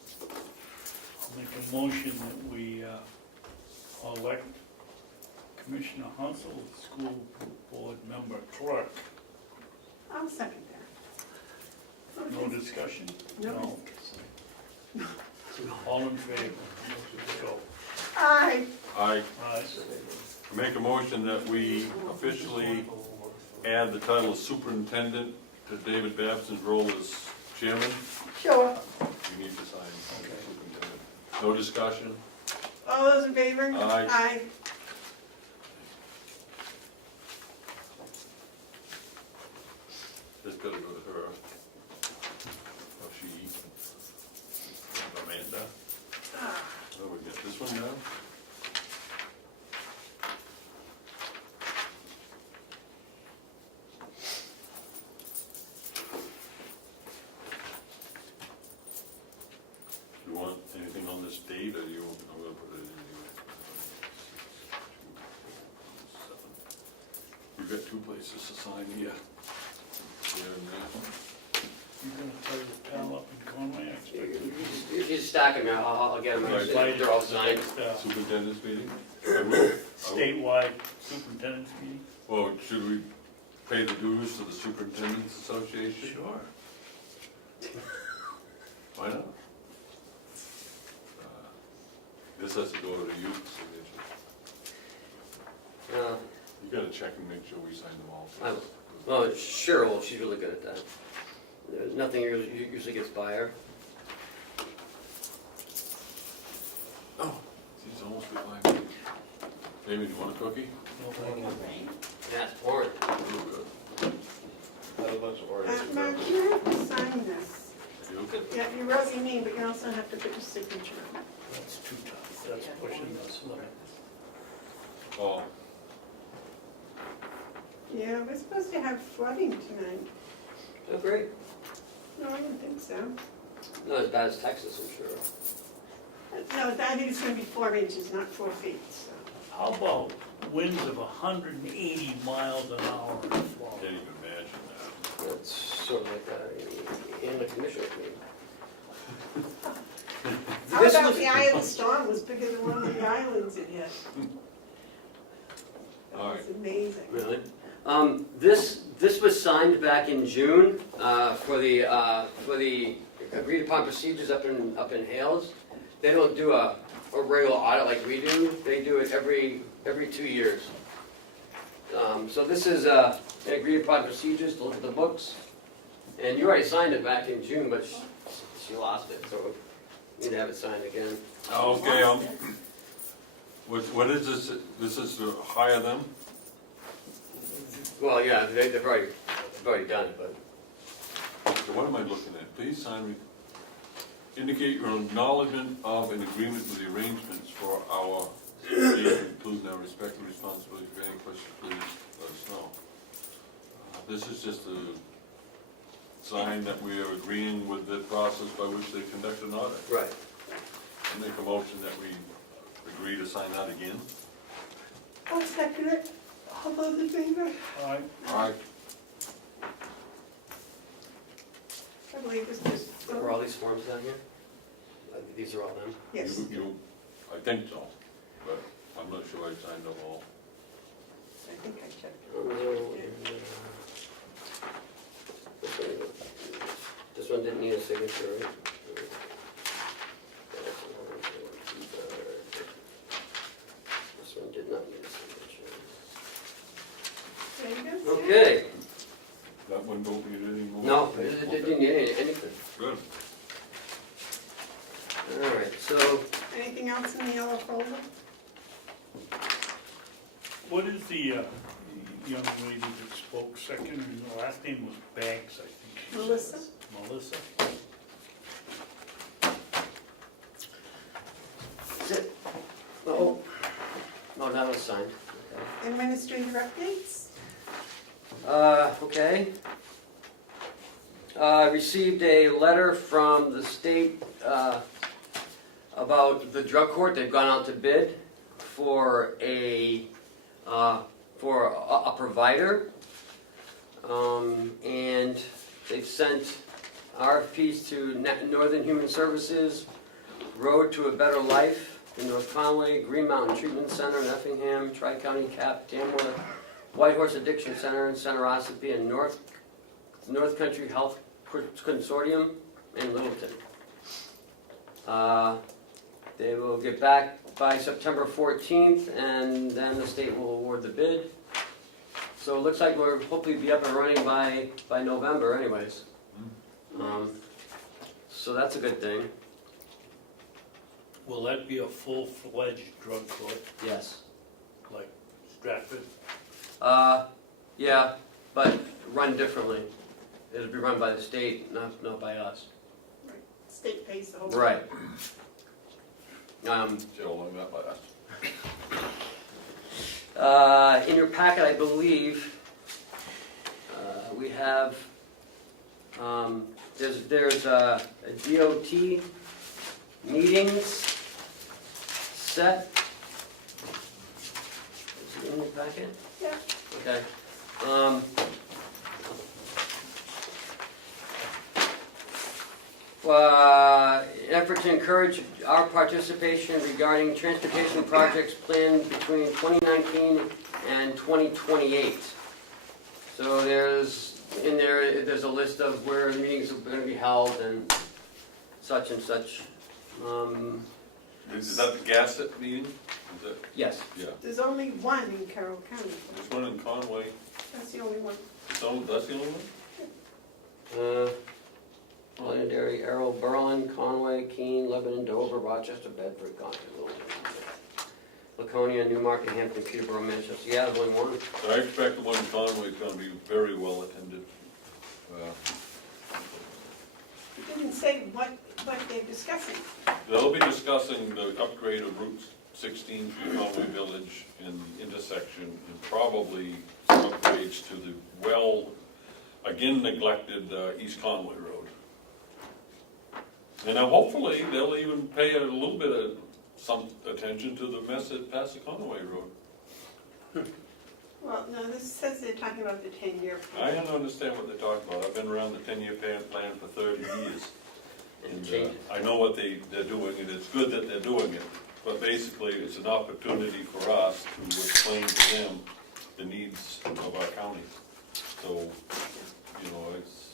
I'll make a motion that we elect Commissioner Hounsell, school board member clerk. I'll second that. No discussion? No. All in favor? Go. Aye. I Aye. make a motion that we officially add the title of superintendent to David Babson's role as chairman. Sure. You need to sign superintendent. No discussion? All those in favor? Aye. Aye. This gotta go to her. Or she. Amanda. Ah. Oh, we get this one now? You want anything on this date, or you, I'm gonna put it in anyway. 2, 4, 7. You've got 2 places to sign here. Here and there. You're gonna tell your pal up in Conway, I expect you. You just stack them, I'll get them, Right. they're all signed. Superintendent's meeting? I will. Statewide superintendent's meeting? Well, should we pay the dues to the Superintendent's Association? Sure. Why not? This has to go to you, signature. You gotta check and make sure we sign them all. Well, Cheryl, she's really good at that. There's nothing usually gets by her. Oh, she's almost behind me. Amy, do you want a cookie? No, thank you. Yeah, it's pouring. Real good. Had a bunch of orders. Mark, you have to sign this. You? Yeah, you wrote your name, but you also have to put your signature on it. That's too tough, that's pushing this limit. Oh, Yeah, we're supposed to have flooding tonight. Oh, great. No, I don't think so. Not as bad as Texas, I'm sure. No, I think it's gonna be 4 inches, not 4 feet, so. How about winds of 180 miles an hour in can't Florida? even imagine that. It's sort of like that in the commissioner meeting. How about the eye of the storm was bigger than one of the islands it hit? That All was amazing. Really? This was signed back in June, for the agreed upon procedures up in Hales. They don't do a regular audit like we do, they do it every 2 years. So this is, an agreed upon procedures to look at the books. And you already signed it back in June, but she lost it, so we need to have it signed again. Okay, what is this? This is to hire them? Well, yeah, they've already done it, but. So what am I looking at? Please sign, indicate your acknowledgement of an agreement with the arrangements for our, including our respective responsibilities for any questions, please let us know. This is just a sign that we are agreeing with the process by which they conduct an audit. Right. I make a motion that we agree to sign that again. I'll second it. All those in favor? All right, All right. I believe it's just. Are all these forms down here? These are all them? Yes. I think so, but I'm not sure I signed them all. I think I checked. This one didn't need a signature, right? This one did not need a signature. There you go. Okay, That one don't need any more? no, it didn't need anything. Good. All right, so, Anything else in the yellow folder? what is the young lady that spoke second, and the last name was Banks, I think she said. Melissa? Melissa? is it? Oh, no, that was signed. Administrative updates? Okay. Received a letter from the state about the drug court. They've gone out to bid for a provider, and they've sent RFPs to Northern Human Services, Road to a Better Life in North Conway, Green Mountain Treatment Center in Effingham, Tri-County CAP, Tamworth, White Horse Addiction Center in Center Ossipee, and North Country Health Consortium in Littleton. They will get back by September 14th, and then the state will award the bid. So it looks like we'll hopefully be up and running by November anyways. So that's a good thing. Will that be a full-fledged drug court, Yes. like Stratford? Yeah, but run differently. It'll be run by the state, not by us. State pays the whole. Right. Jill, I'm not by us. In your packet, I believe, we have, there's a DOT meetings set. Is it in your packet? Yeah. Okay. In an effort to encourage our participation regarding transportation projects planned between 2019 and 2028. So there's a list of where the meetings are going to be held and such and such. Is that the Gasset meeting? Is that, Yes. yeah. There's only one in Carroll County. There's one in Conway. That's the only one. That's the only one? Londonderry, Errol, Berlin, Conway, Keene, Lebanon, Dover, Rochester, Bedford, Concord, Littleton, Laconia, Newmarket, Hampton, Peterborough, Manchester. Yeah, there's only one. So I expect the one in Conway is going to be very well attended. It didn't say what they're discussing. They'll be discussing the upgrade of Route 16 through Conway Village and intersection, and probably some upgrades to the again neglected East Conway Road. And now hopefully they'll even pay a little bit of some attention to the mess at past the Conway Road. Well, no, this says they're talking about the 10-year I plan. don't understand what they're talking about. I've been around the 10-year plan for 30 years. And I know what they're doing, and it's good that they're doing it. But basically, it's an opportunity for us to explain to them the needs of our county. So, you know, it's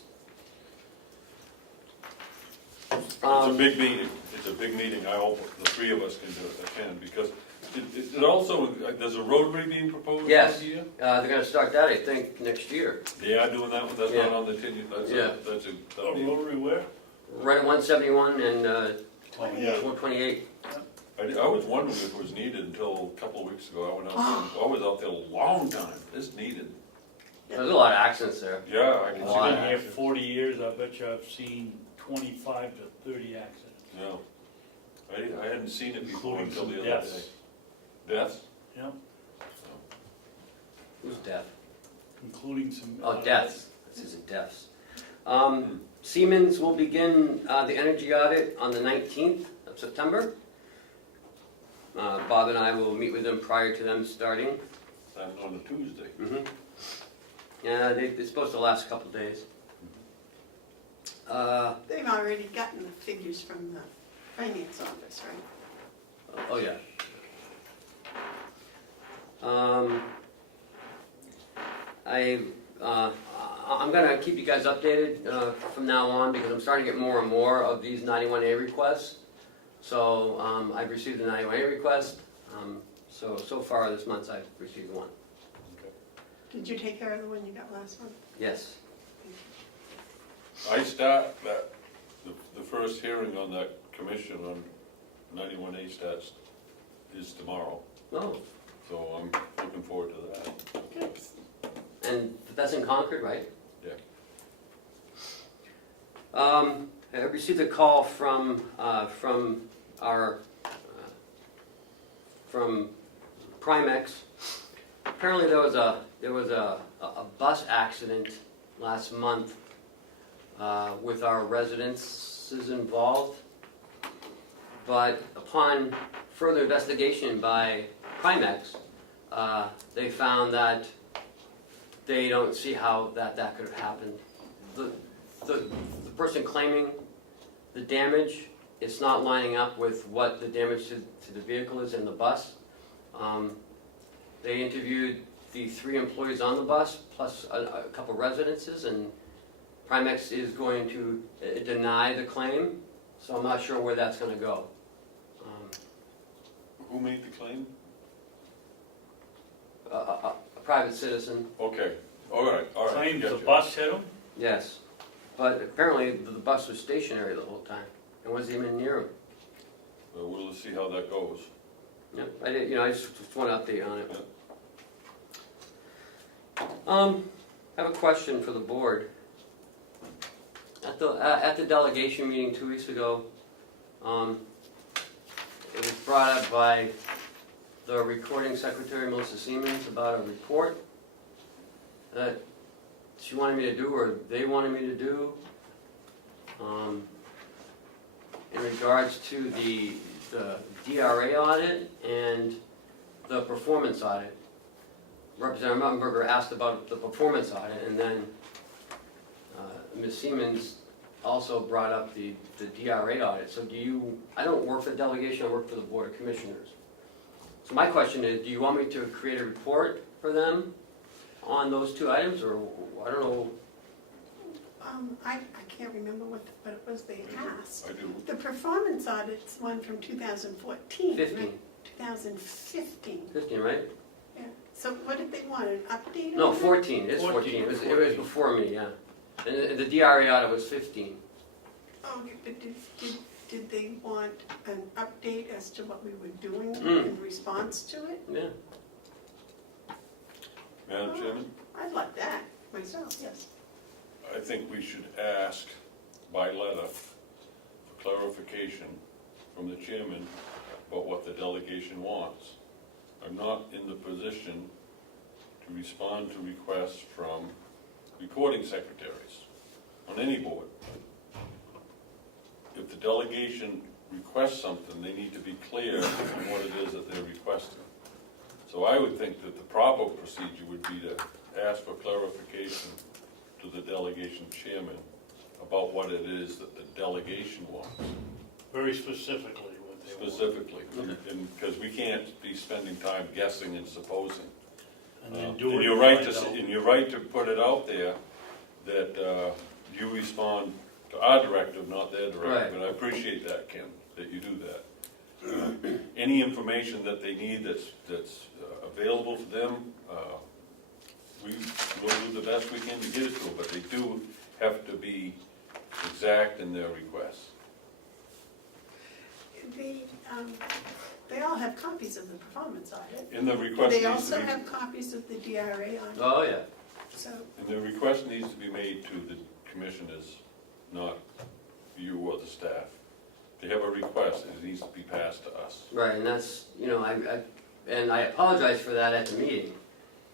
a big meeting, it's a big meeting, I hope the three of us can attend, because it also, there's a rotary being proposed Yes. this year? They're gonna start that, I think, next year. They are doing that one, that's Yeah. not on the tin, that's Yeah. Oh, Rotary where? Right at 171 and Oh, yeah. 128. I was wondering if it was needed until a couple of weeks ago, I went out there, I was out there a long time, it's needed. There's a lot of accidents there. Yeah, I can It's see Why? been that. here 40 years, I bet you I've seen 25 to 30 accidents, No, I hadn't seen it before including until some the other deaths. day. Deaths? Yeah, Who's deaf? including some. Oh, deaths. This is deaths. Siemens will begin the energy audit on the 19th of September. Bob and I will meet with them prior to them starting. That's on a Tuesday. Yeah, it's supposed to last a couple days. They've already gotten the figures from the finance office, right? Oh, yeah. I'm gonna keep you guys updated from now on because I'm starting to get more and more of these 91A requests. So I've received a 91A request. So far this month I've received one. Did you take care of the one you got last month? Yes. I start the first hearing on that commission on 91A stats is tomorrow, Oh, so I'm looking forward to that. and that's in Concord, right? Yeah. I received a call from Primex. Apparently there was a bus accident last month with our residences involved. But upon further investigation by Primex, they found that they don't see how that could have happened. The person claiming the damage, it's not lining up with what the damage to the vehicle is in the bus. They interviewed the 3 employees on the bus, plus a couple residences, and Primex is going to deny the claim, so I'm not sure where that's going to go. Who made the claim? A private citizen, Okay, all right. Claims the gotcha. bus hit them? yes. But apparently the bus was stationary the whole time and wasn't even near him. Well, we'll see how that goes. Yep, I just want to update on it. I have a question for the board. At the delegation meeting 2 weeks ago, it was brought up by the recording secretary, Melissa Siemens, about a report that she wanted me to do, or they wanted me to do, in regards to the DRA audit and the performance audit. Representative Muttenberger asked about the performance audit, and then Ms. Siemens also brought up the DRA audit. So I don't work for the delegation, I work for the Board of Commissioners. So my question is, do you want me to create a report for them on those 2 items, or I don't know? I can't remember what it was they asked. I do. The performance audit's one from 2014. 15. Right? 2015. 15, right? Yeah. So what did they want, an update? No, on that? 14, it's 14. It was before me, yeah. And the DRA audit was 15. Oh, but did they want an update as to what we were doing Mm. in response to it? Yeah. Madam Chairman, I'd like that myself, yes. I think we should ask by letter for clarification from the chairman about what the delegation wants. I'm not in the position to respond to requests from recording secretaries on any board. If the delegation requests something, they need to be clear on what it is that they're requesting. So I would think that the proper procedure would be to ask for clarification to the delegation chairman about what it is that the delegation wants, Very specifically what they want. specifically. And because we can't be spending time guessing and supposing. And then do it. And you're right find out. and you're right to put it out there that you respond to our directive, not their Right. directive. And I appreciate that, Kim, that you do that. Any information that they need that's available for them, we will do the best we can to get it to them, but they do have to be exact in their requests. They all have copies of the performance audit. And the Do request they needs to also be, have copies of the DRA on? Oh, yeah. So, and the request needs to be made to the commissioners, not you or the staff. If they have a request, it needs to be passed to us. Right, and that's, you know, and I apologize for that at the meeting,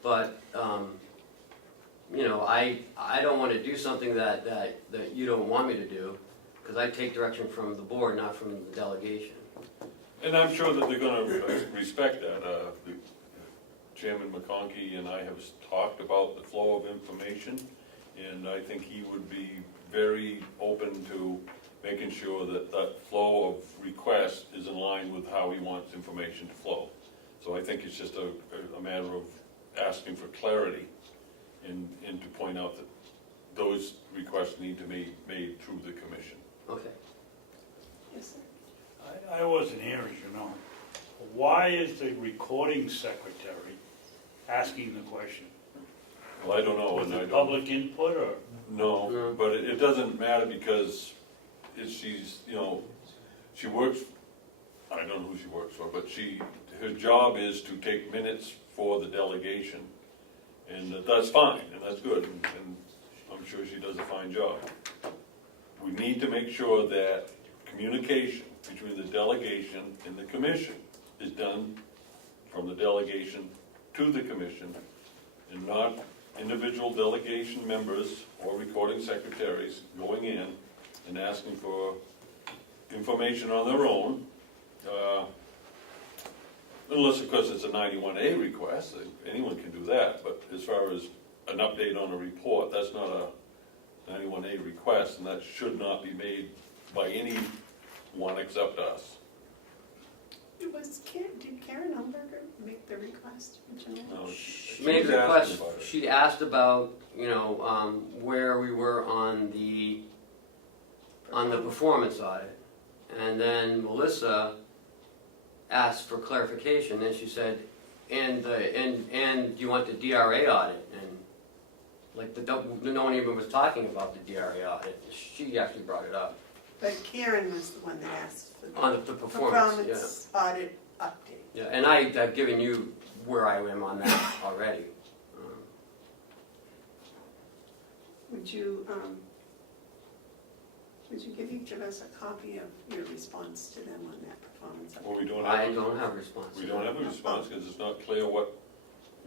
but, you know, I don't want to do something that you don't want me to do, because I take direction from the board, not from the delegation. And I'm sure that they're gonna respect that. The Chairman McConkey and I have talked about the flow of information, and I think he would be very open to making sure that that flow of requests is in line with how he wants information to flow. So I think it's just a matter of asking for clarity and to point out that those requests need to be made through the commission. Okay. yes, sir. I wasn't here, as you know. Why is the recording secretary asking the question? Well, I don't know, Was and I it don't. public input or? No, No. but it doesn't matter because she's, you know, she works, I don't know who she works for, but her job is to take minutes for the delegation. And that's fine, and that's good, and I'm sure she does a fine job. We need to make sure that communication between the delegation and the commission is done from the delegation to the commission, and not individual delegation members or recording secretaries going in and asking for information on their own, unless, of course, it's a 91A request. Anyone can do that, but as far as an update on a report, that's not a 91A request, and that should not be made by anyone except us. Did Karen Umberger make the request? Would you know? No, She made was a request, asking about it. she asked about, you know, where we were on the performance audit. And then Melissa asked for clarification, and she said, and do you want the DRA audit? And like, no one even was talking about the DRA audit. She actually brought it up. But Karen was the one that asked for the On the performance, yeah. performance audit update. Yeah, and I've given you where I am on that already. Would you give each of us a copy of your response to them on that performance update? Well, we don't I have, don't have a response. we don't have a response because it's not clear what,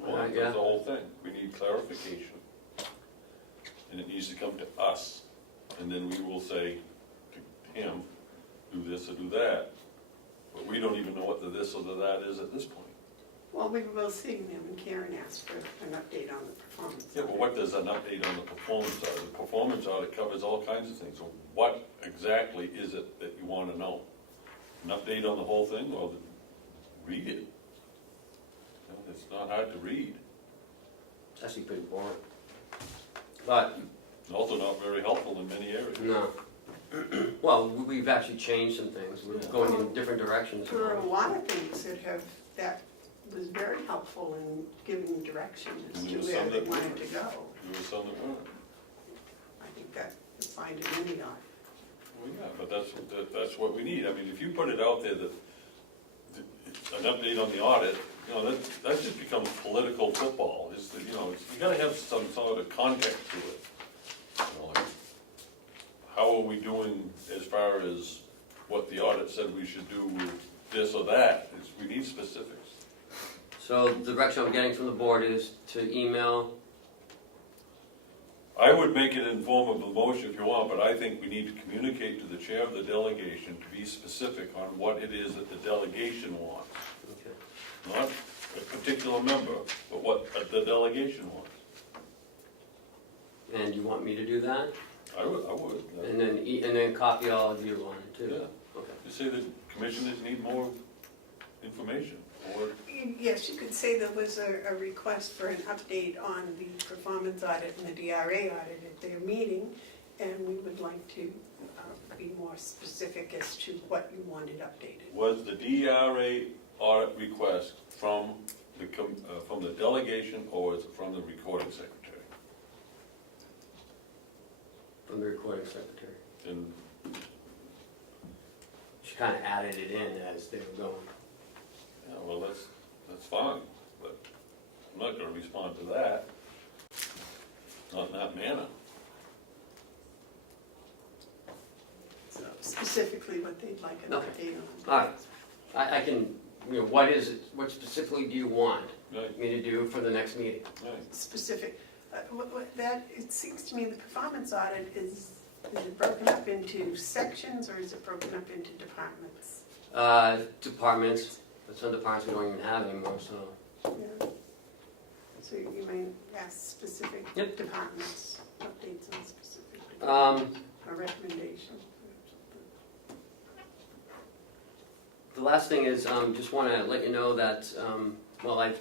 Yeah. that's the whole thing. We need clarification. And it needs to come to us, and then we will say to him, do this or do that. But we don't even know what the this or the that is at this point. Well, we were both seeing them, and Karen asked for an update on the performance. Yeah, but what does an update on the performance audit? The performance audit covers all kinds of things. So what exactly is it that you want to know? An update on the whole thing? Well, then read it. You know, it's not hard to read. It's actually pretty boring. But, It's also not very helpful in many areas. no. Well, we've actually changed some things. We're going in different directions. There are a lot of things that was very helpful in giving direction as And to there was where some they that wanted weren't. to go. There was some that weren't. I think that you'll find in any audit. Well, yeah, but that's what we need. I mean, if you put it out there that it's an update on the audit, you know, that just becomes political football. Is that, you know, you gotta have some sort of context to it. You know, like, how are we doing as far as what the audit said we should do with this or that? We need specifics. So the direction I'm getting from the board is to email. I would make it in form of a motion if you want, but I think we need to communicate to the chair of the delegation to be specific on what it is that the delegation wants. Okay. Not a particular member, but what the delegation wants. And you want me to do that? I would. And then copy all of you on it too? Yeah. Okay. You say that commissioners need more information, or Yes, you could say there was a request for an update on the performance audit and the DRA audit at their meeting, and we would like to be more specific as to what you wanted updated. Was the DRA audit request from the delegation, or was it from the recording secretary? From the recording secretary. And She kind of added it in as they were going. yeah, well, that's fine, but I'm not gonna respond to that. Not in that manner. So specifically what they'd like an Okay. update on. All right. I can, what is it, what specifically do you want Right, me to do for the next meeting? right. Specific, it seems to me the performance audit is it broken up into sections or is it broken up into departments? Departments, but some departments we don't even have anymore, so. Yeah. So you may ask specific Yep. departments, updates on specific, a recommendation. The last thing is, just want to let you know that, well, I have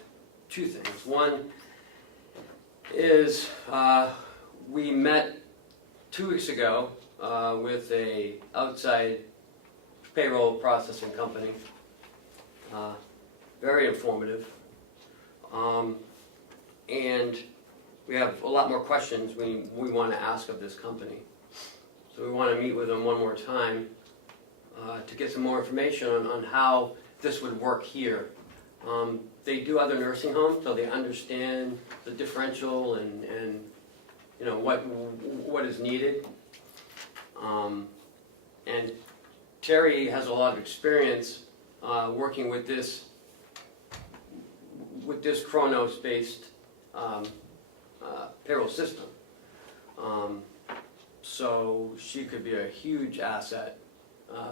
two things. One is, we met 2 weeks ago with a outside payroll processing company. Very informative. And we have a lot more questions we want to ask of this company. So we want to meet with them one more time to get some more information on how this would work here. They do other nursing homes, so they understand the differential and you know what is needed. And Terry has a lot of experience working with this Kronos-based payroll system. So she could be a huge asset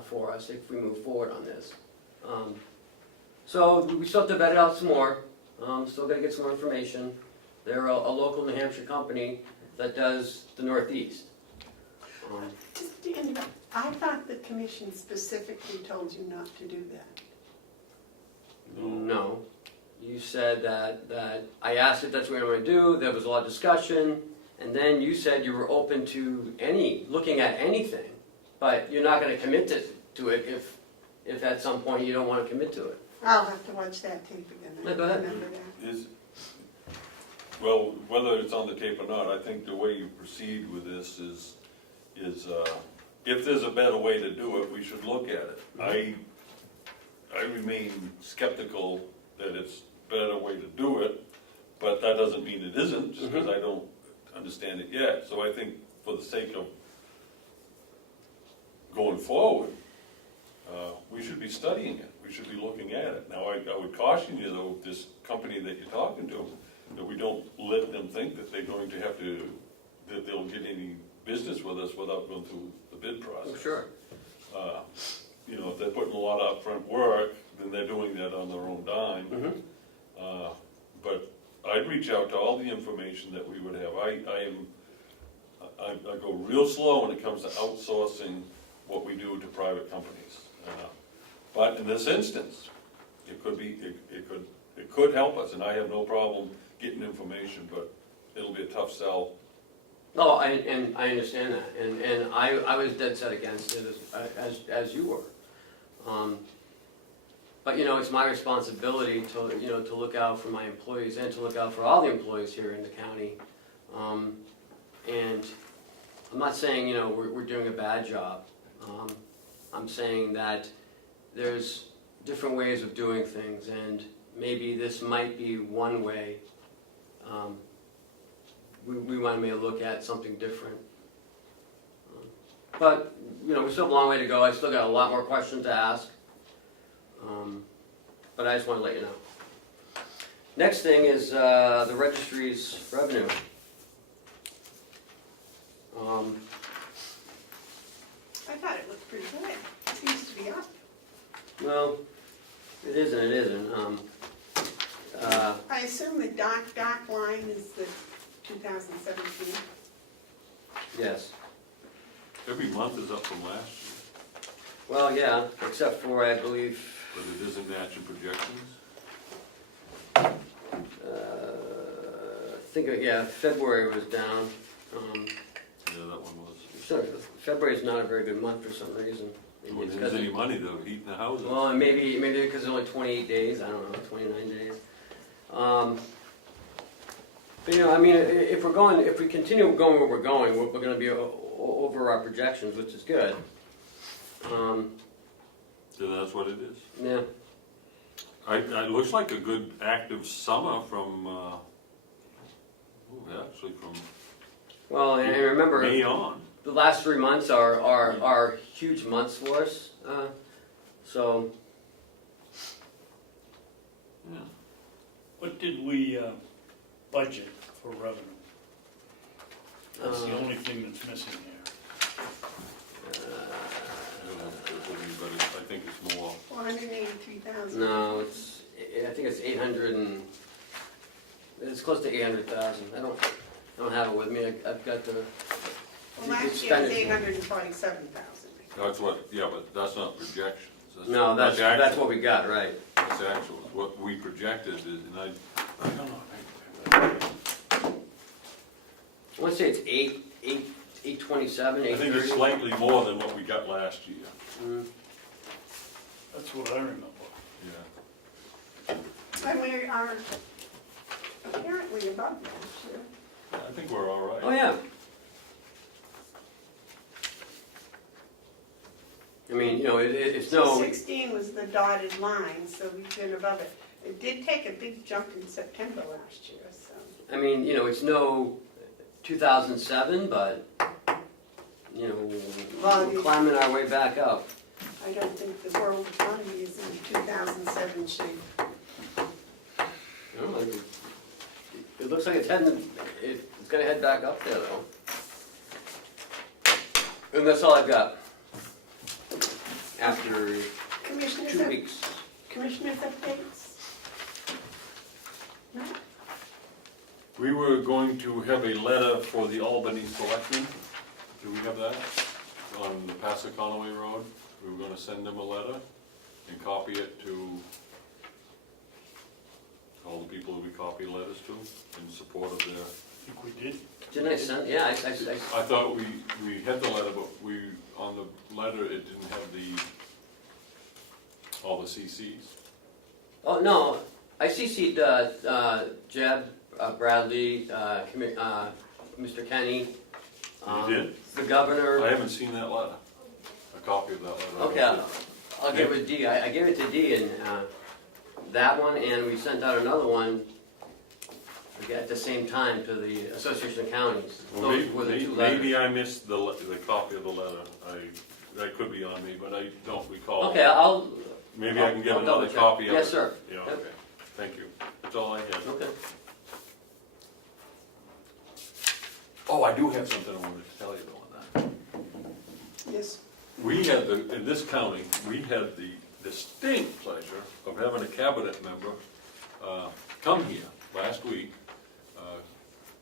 for us if we move forward on this. So we still have to vet it out some more. Still got to get some more information. They're a local New Hampshire company that does the Northeast. Just to interrupt, I thought the commission specifically told you not to do that. No, you said that I asked if that's what you want to do. There was a lot of discussion, and then you said you were open to looking at anything, but you're not going to commit to it if at some point you don't want to commit to it. I'll have to watch that tape again. I No, go ahead. remember that. Well, whether it's on the tape or not, I think the way you proceed with this is if there's a better way to do it, we should look at it. I remain skeptical that it's a better way to do it, but that doesn't mean it isn't, just because I don't understand it yet. So I think for the sake of going forward, we should be studying it. We should be looking at it. Now, I would caution you, though, this company that you're talking to, that we don't let them think that they're going to have to, that they'll get any business with us without going through the bid process. Oh, sure. You know, if they're putting a lot of upfront work, then they're doing that on their own dime. But I'd reach out to all the information that we would have. I go real slow when it comes to outsourcing what we do to private companies. But in this instance, it could help us, and I have no problem getting information, but it'll be a tough sell. No, I understand that, and I was dead set against it as you were. But you know, it's my responsibility to look out for my employees and to look out for all the employees here in the county. And I'm not saying we're doing a bad job. I'm saying that there's different ways of doing things, and maybe this might be one way. We want to look at something different. But we still have a long way to go. I still got a lot more questions to ask. But I just want to let you know. Next thing is the registry's revenue. I thought it looked pretty good. It seems to be up. Well, it is and it isn't. I assume the dark line is the 2017. Yes. Every month is up from last year, Well, yeah, except for, I believe, but it isn't matching projections. think, yeah, February was down. Yeah, that one was. So February's not a very good month for some reason. Maybe When it's there's 'cause any money though, heating the houses. well, maybe because it's only 28 days, I don't know, 29 days. But I mean, if we continue going where we're going, we're gonna be over our projections, which is good. So that's what it is. Yeah, It looks like a good active summer from, actually from well, and remember, May on. the last 3 months are huge months for us, so. Yeah. What did we budget for revenue? That's the only thing that's missing here. But I think it's more. 183,000. No, I think it's 800 and, it's close to 800,000. I don't have it with me. I've got the. Well, last year was 847,000. That's what, yeah, but that's not projections. No, that's actual. what we got, right. That's actual. What we projected is, and I don't know. I want to say it's 827, I think 830. it's slightly more than what we got last year. Mm. That's what I remember. Yeah. And we are apparently above last year. I think we're all right. Oh, yeah. I mean, it's no. 16 was the dotted line, so we've been above it. It did take a big jump in September last year, so. I mean, it's no 2007, but we're climbing our way back up. I don't think the world economy is in 2007 shape. It looks like it's heading. It's going to head back up there, though. And that's all I've got. After Commissioners, 2 weeks. Commissioners updates? No? We were going to have a letter for the Albany Selectmen. Do we have that? On the Passaconaway Road. We were going to send them a letter and copy it to all the people who we copy letters to in support of their. I think we did. Didn't I send? Yeah, I I thought we had the letter, but on the letter, it didn't have all the CCs. Oh, no, I CC'd Jeb, Bradley, Mr. Kenny. You did? The governor. I haven't seen that letter, a copy of that letter. Okay, I'll give it to D. I gave it to D and that one, and we sent out another one at the same time to the Association of Counties. Well, Those were the two letters. maybe I missed the copy of the letter. That could be on me, but I don't recall. Okay, Maybe I can get I'll another double check. copy of it. Yes, sir. Yeah, Yep. okay. Thank you. That's all I had. Okay. Oh, I do have something I wanted to tell you though on that. Yes. We had in this county, we had the distinct pleasure of having a cabinet member come here last week.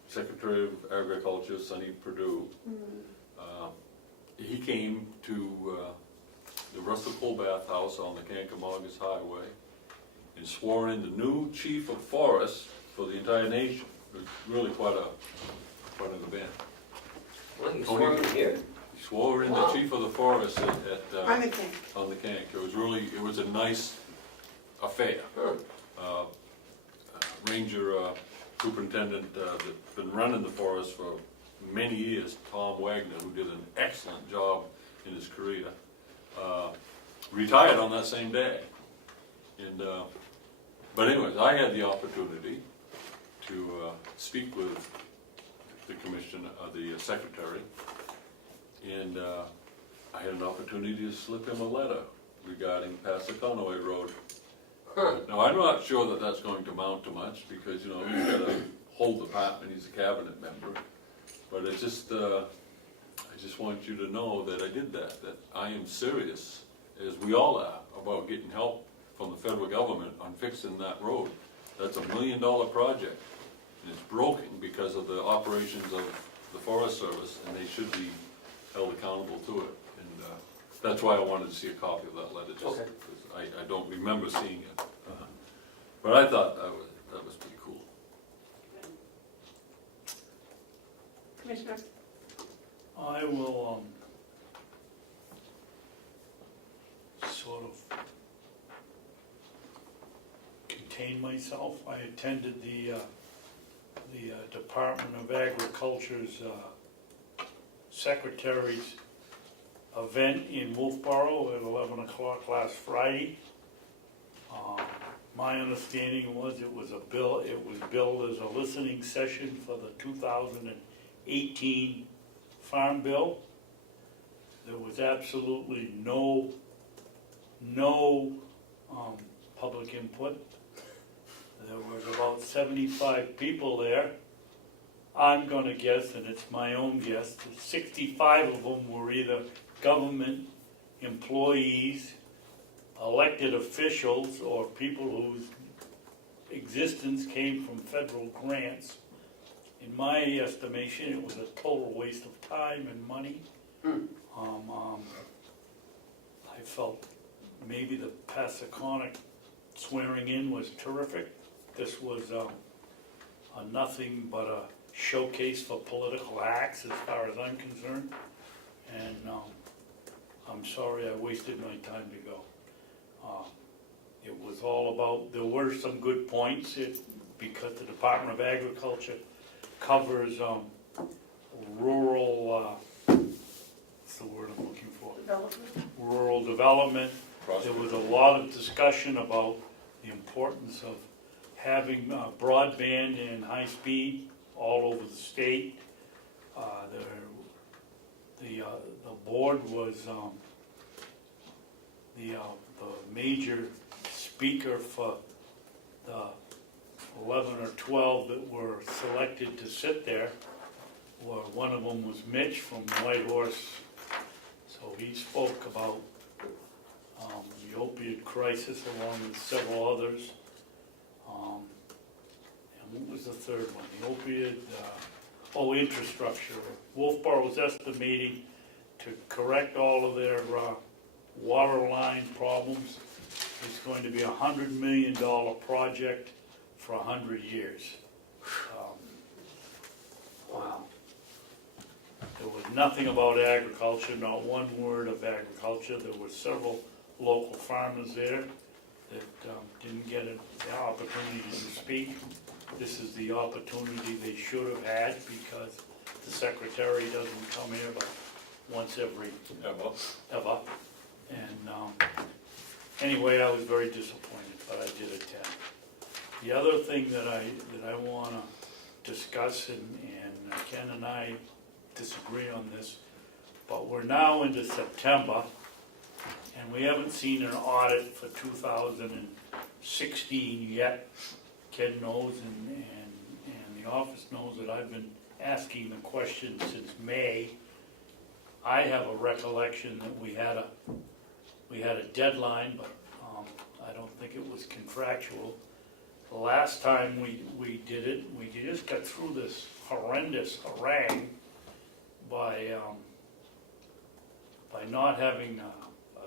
Secretary of Agriculture, Sonny Perdue. He came to the Russell Colbath House on the Kankomagas Highway and swore in the new chief of forests for the entire nation. It was really quite an event. Well, you swore in here? He swore in the chief of the forest at On the tank. on the Kank. It was a nice affair. Ranger superintendent that's been running the forest for many years, Tom Wagner, who did an excellent job in his career, retired on that same day. And but anyways, I had the opportunity to speak with the commissioner, the secretary, and I had an opportunity to slip him a letter regarding Passaconaway Road. Now, I'm not sure that that's going to amount to much because, he's got a whole department, he's a cabinet member. But it's just, I just want you to know that I did that I am serious, as we all are, about getting help from the federal government on fixing that road. That's $1 million project, and it's broken because of the operations of the Forest Service, and they should be held accountable to it. And that's why I wanted to see a copy of that letter, just Okay. because I don't remember seeing it. But I thought that was pretty cool. Commissioner? I will, sort of contain myself. I attended the Department of Agriculture's Secretary's event in Wolfboro at 11 o'clock last Friday. My understanding was it was billed as a listening session for the 2018 Farm Bill. There was absolutely no public input. There was about 75 people there. I'm gonna guess, and it's my own guess, that 65 of them were either government employees, elected officials, or people whose existence came from federal grants. In my estimation, it was a total waste of time and money. I felt maybe the Passaquonic swearing in was terrific. This was a nothing but a showcase for political acts as far as I'm concerned. And I'm sorry I wasted my time to go. It was all about, there were some good points, because the Department of Agriculture covers rural, what's the word I'm looking for? Rural development. There was a lot of discussion about the importance of having broadband and high speed all over the state. The board was the major speaker for the 11 or 12 that were selected to sit there. Well, one of them was Mitch from White Horse, so he spoke about the opioid crisis along with several others. And what was the third one? The opioid, infrastructure. Wolfboro's estimating to correct all of their water line problems. It's going to be a $100 million project for 100 years. Wow. There was nothing about agriculture, not one word of agriculture. There were several local farmers there that didn't get the opportunity to speak. This is the opportunity they should have had, because the secretary doesn't come here but once every ever. And anyway, I was very disappointed, but I did attend. The other thing that I want to discuss, and Ken and I disagree on this, but we're now into September, and we haven't seen an audit for 2016 yet. Ken knows, and the office knows that I've been asking the question since May. I have a recollection that we had a deadline, but I don't think it was contractual. The last time we did it, we just got through this horrendous harangue by not having a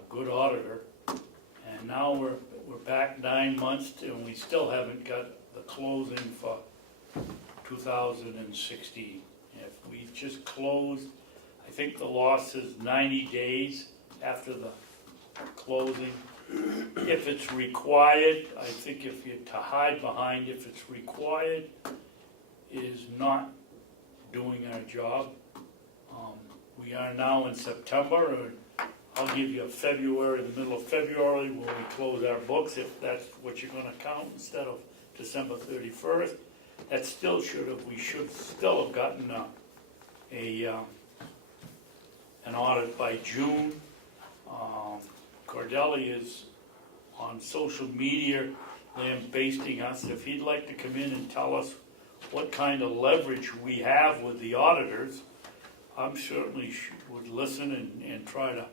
good auditor, and now we're back 9 months and we still haven't got the closing for 2016. If we just closed, I think the loss is 90 days after the closing. If it's required, I think if you to hide behind if it's required is not doing our job. We are now in September, and I'll give you February, the middle of February, when we close our books, if that's what you're going to count instead of December 31st. That still we should still have gotten an audit by June. Cordelli is on social media lambasting us. If he'd like to come in and tell us what kind of leverage we have with the auditors, I'm certainly would listen and try to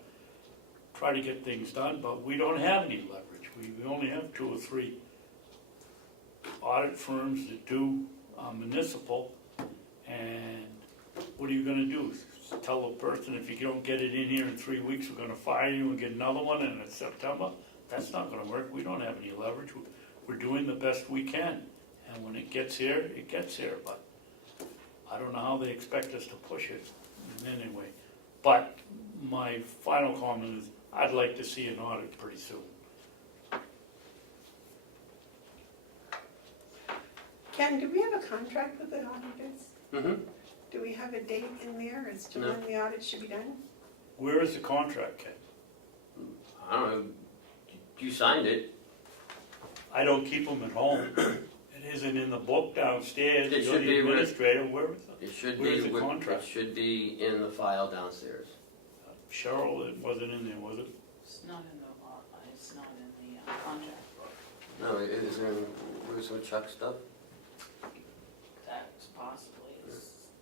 get things done, but we don't have any leverage. We only have 2 or 3 audit firms that do municipal, and what are you going to do? Tell the person, if you don't get it in here in 3 weeks, we're going to fire you and get another one, and it's September? That's not going to work. We don't have any leverage. We're doing the best we can, and when it gets here, it gets here. But I don't know how they expect us to push it anyway. But my final comment is, I'd like to see an audit pretty soon. Ken, do we have a contract with the auditors? Mm-hmm. Do we have a date in there as to No. when the audit should be done? Where is the contract, Ken? I don't know, you signed it. I don't keep them at home. It isn't in the book downstairs. It You're should the be with- administrator. Where is it? It should Where be, is the it contract? should be in the file downstairs. Cheryl, it wasn't in there, was it? It's not in the law, it's not in the contract book. No, it is in, where's some Chuck stuff? That's possibly.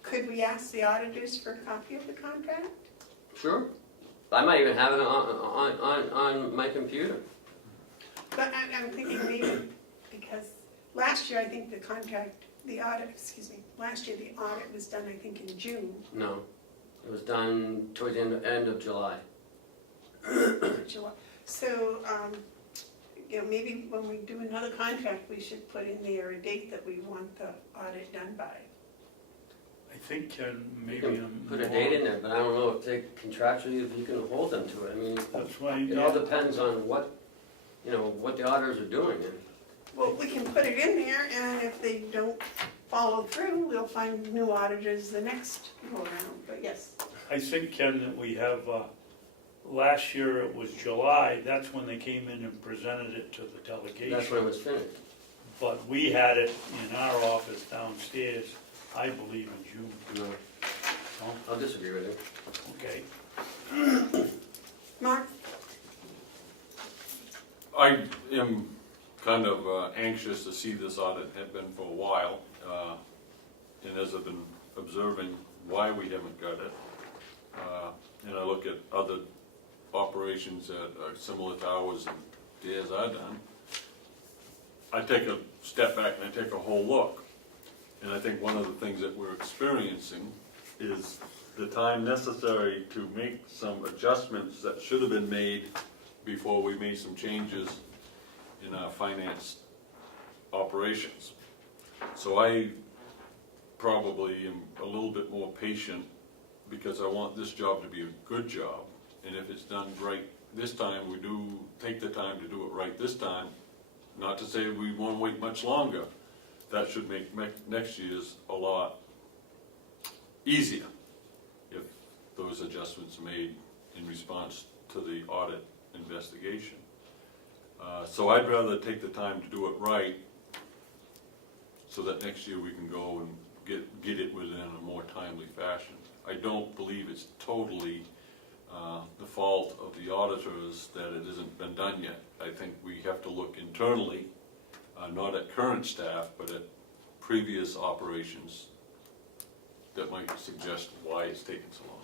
Could we ask the auditors for a copy of the contract? Sure. I might even have it on my computer. But I'm thinking maybe, because last year, I think the contract, the audit, last year the audit was done, I think, in June. No, it was done towards the end of July. July. So, maybe when we do another contract, we should put in there a date that we want the audit done by. I think, Ken, You maybe can I'm. put a date in there, but I don't know if they contractually, if you can hold them to it. I mean, That's why, it all depends on what, what the auditors are doing. And Well, we can put it in there, and if they don't follow through, we'll find new auditors the next go around, but yes. I think, Ken, that we have, last year it was July, that's when they came in and presented it to the delegation. that's when it was finished. But we had it in our office downstairs, I believe in June. No, No? I'll disagree with you. Okay. Mark? I am kind of anxious to see this audit, have been for a while, and as I've been observing why we haven't got it, and I look at other operations that are similar to ours and theirs are done, I take a step back and I take a whole look. And I think one of the things that we're experiencing is the time necessary to make some adjustments that should have been made before we made some changes in our finance operations. So I probably am a little bit more patient because I want this job to be a good job. And if it's done right this time, we do take the time to do it right this time. Not to say we won't wait much longer. That should make next year's a lot easier if those adjustments are made in response to the audit investigation. So I'd rather take the time to do it right so that next year we can go and get it within a more timely fashion. I don't believe it's totally the fault of the auditors that it hasn't been done yet. I think we have to look internally, not at current staff, but at previous operations that might suggest why it's taken so long.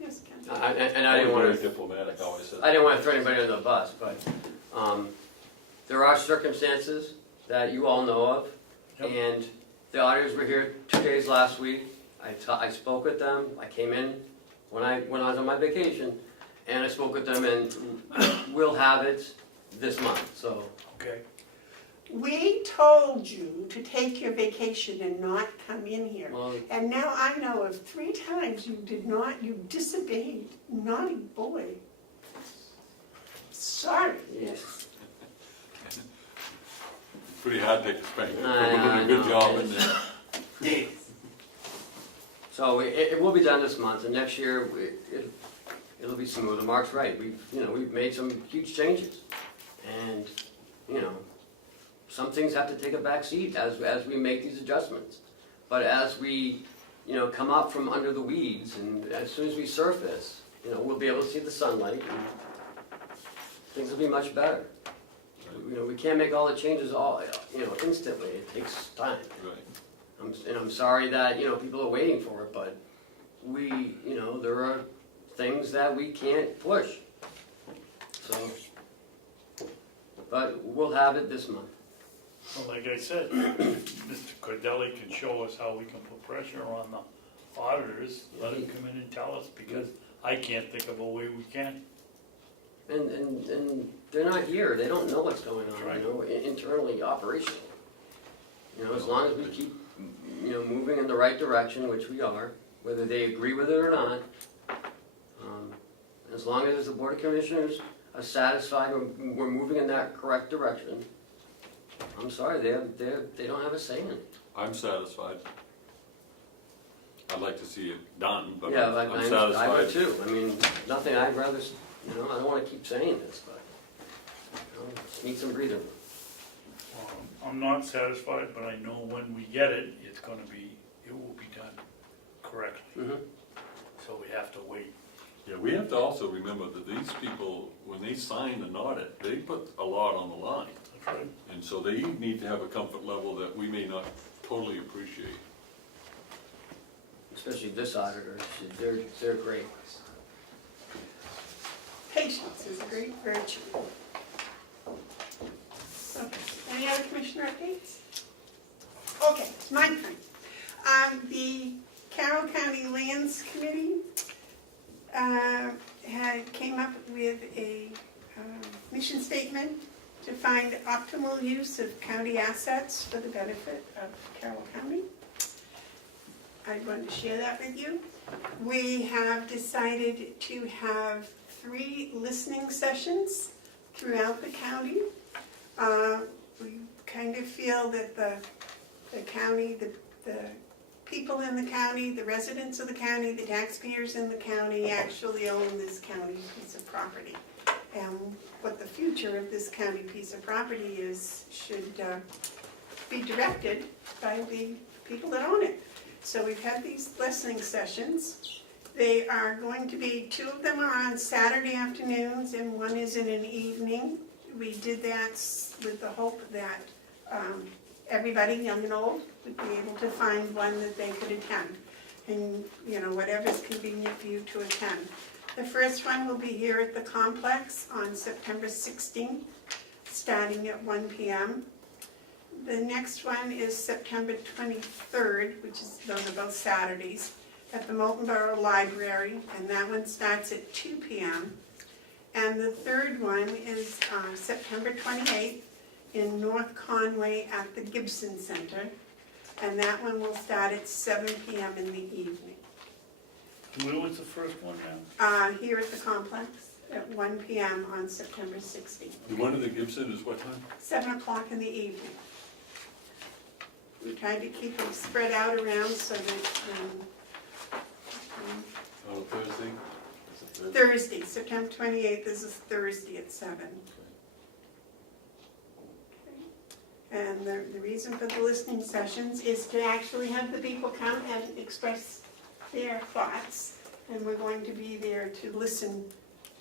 Yes, Ken? And I didn't want Very to, diplomatic, how I said I didn't want to throw anybody under the bus, but there are circumstances that you all know of, Yep. and the auditors were here 2 days last week. I spoke with them. I came in when I was on my vacation, and I spoke with them, and we'll have it this month. So Okay. We told you to take your vacation and not come in here. well, And now I know of 3 times you did not, you disobeyed. Naughty boy. Sorry. yes. Pretty hard to take a spanking. I We're doing a good know. job in there. So it will be done this month, and next year it'll be smoother. Mark's right. We've made some huge changes, and some things have to take a back seat as we make these adjustments. But as we come up from under the weeds, and as soon as we surface, we'll be able to see the sunlight, and things will be much better. We can't make all the changes instantly. It takes time. Right. I'm sorry that, people are waiting for it, but there are things that we can't push. So, but we'll have it this month. Well, like I said, Mr. Cordelli can show us how we can put pressure on the auditors, let him come in and tell us, because I can't think of a way we can. And they're not here, they don't know what's going on, Right. internally, operationally. As long as we keep moving in the right direction, which we are, whether they agree with it or not. As long as the Board of Commissioners are satisfied we're moving in that correct direction, I'm sorry, they don't have a say in it. I'm satisfied. I'd like to see it done, but Yeah, like I'm I satisfied. would too. I mean, nothing I'd rather, I don't want to keep saying this, but, just need some breathing room. I'm not satisfied, but I know when we get it, it will be done correctly. Mhm. So we have to wait. Yeah, we have to also remember that these people, when they sign an audit, they put a lot on the line. That's right. And so they need to have a comfort level that we may not totally appreciate. Especially this auditor, they're great. Patience is a great virtue. Okay, any other commissioner updates? Okay, it's my turn. The Carroll County Lands Committee came up with a mission statement to find optimal use of county assets for the benefit of Carroll County. I wanted to share that with you. We have decided to have 3 listening sessions throughout the county. We kind of feel that the county, the people in the county, the residents of the county, the taxpayers in the county actually own this county piece of property. And what the future of this county piece of property is should be directed by the people that own it. So we've had these listening sessions. They are going to be, 2 of them are on Saturday afternoons and 1 is in an evening. We did that with the hope that everybody, young and old, would be able to find one that they could attend. And, whatever's convenient for you to attend. The first one will be here at the complex on September 16th, starting at 1 p.m. The next one is September 23rd, which is, those are both Saturdays, at the Molten Borough Library, and that one starts at 2 p.m. And the third one is September 28th in North Conway at the Gibson Center, and that one will start at 7 p.m. in the evening. When was the first one now? Here at the complex at 1 p.m. on September 16th. The one in the Gibson is what time? 7 o'clock in the evening. We tried to keep them spread out around so that On a Thursday? Is it Thursday? Thursday, September 28th is a Thursday at 7. And the reason for the listening sessions is to actually have the people come and express their thoughts. And we're going to be there to listen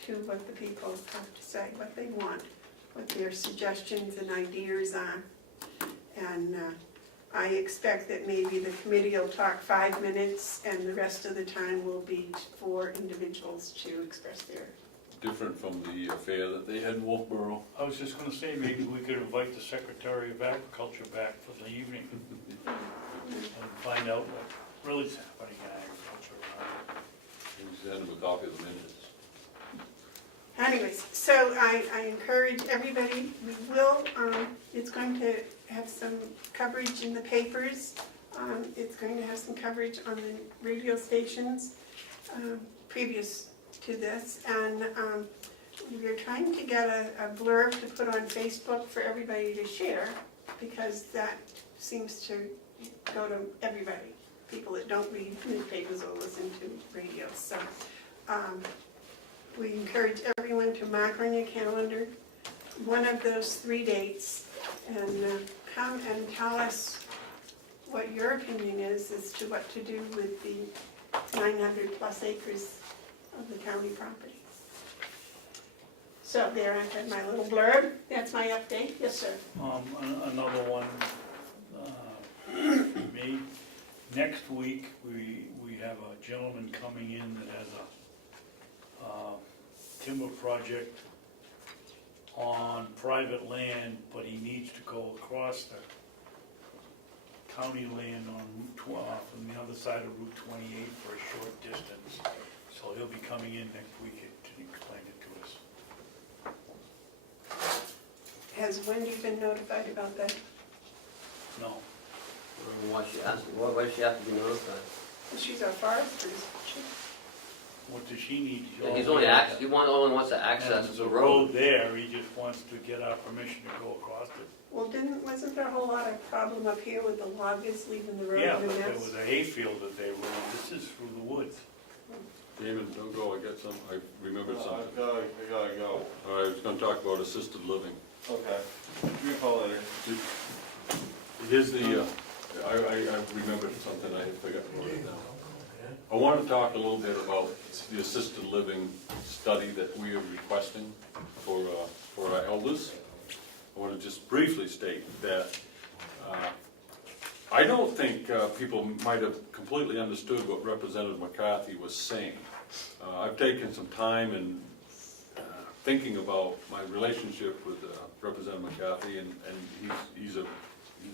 to what the people have to say, what they want, what their suggestions and ideas are. And I expect that maybe the committee will talk 5 minutes and the rest of the time will be for individuals to express their. Different from the fair that they had in Wolfboro. I was just gonna say, maybe we could invite the Secretary of Agriculture back for the evening and find out what really is happening in agriculture around. We send them a copy of the minutes. Anyways, so I encourage everybody, we will, it's going to have some coverage in the papers. It's going to have some coverage on the radio stations previous to this. And we're trying to get a blurb to put on Facebook for everybody to share, because that seems to go to everybody. People that don't read newspapers or listen to radio. So we encourage everyone to mark on your calendar one of those 3 dates and come and tell us what your opinion is as to what to do with the 900 plus acres of the county property. So there, I had my little blurb. That's my update. Yes, sir. Another one, me, next week, we have a gentleman coming in that has a timber project on private land, but he needs to go across the county land on Route 12, from the other side of Route 28 for a short distance. So he'll be coming in next week to explain it to us. Has Wendy been notified about that? No. Why she asked, why does she have to be notified? She's our forester, isn't she? What does she need? He's only only wants to access There's the a road. road there, he just wants to get our permission to go across it. Well, wasn't there a whole lot of problem up here with the loggers leaving the road Yeah, in a but there mess? was a hayfield that they were in, this is through the woods. David, don't go, I got some, I remembered No, something. I gotta go. All right, I was gonna talk about assisted living. Okay. Give me a call later. Here's the, I remembered something, I had forgotten about it now. I want to talk a little bit about the assisted living study that we are requesting for our elders. I want to just briefly state that I don't think people might have completely understood what Representative McCarthy was saying. I've taken some time in thinking about my relationship with Representative McCarthy, and he's a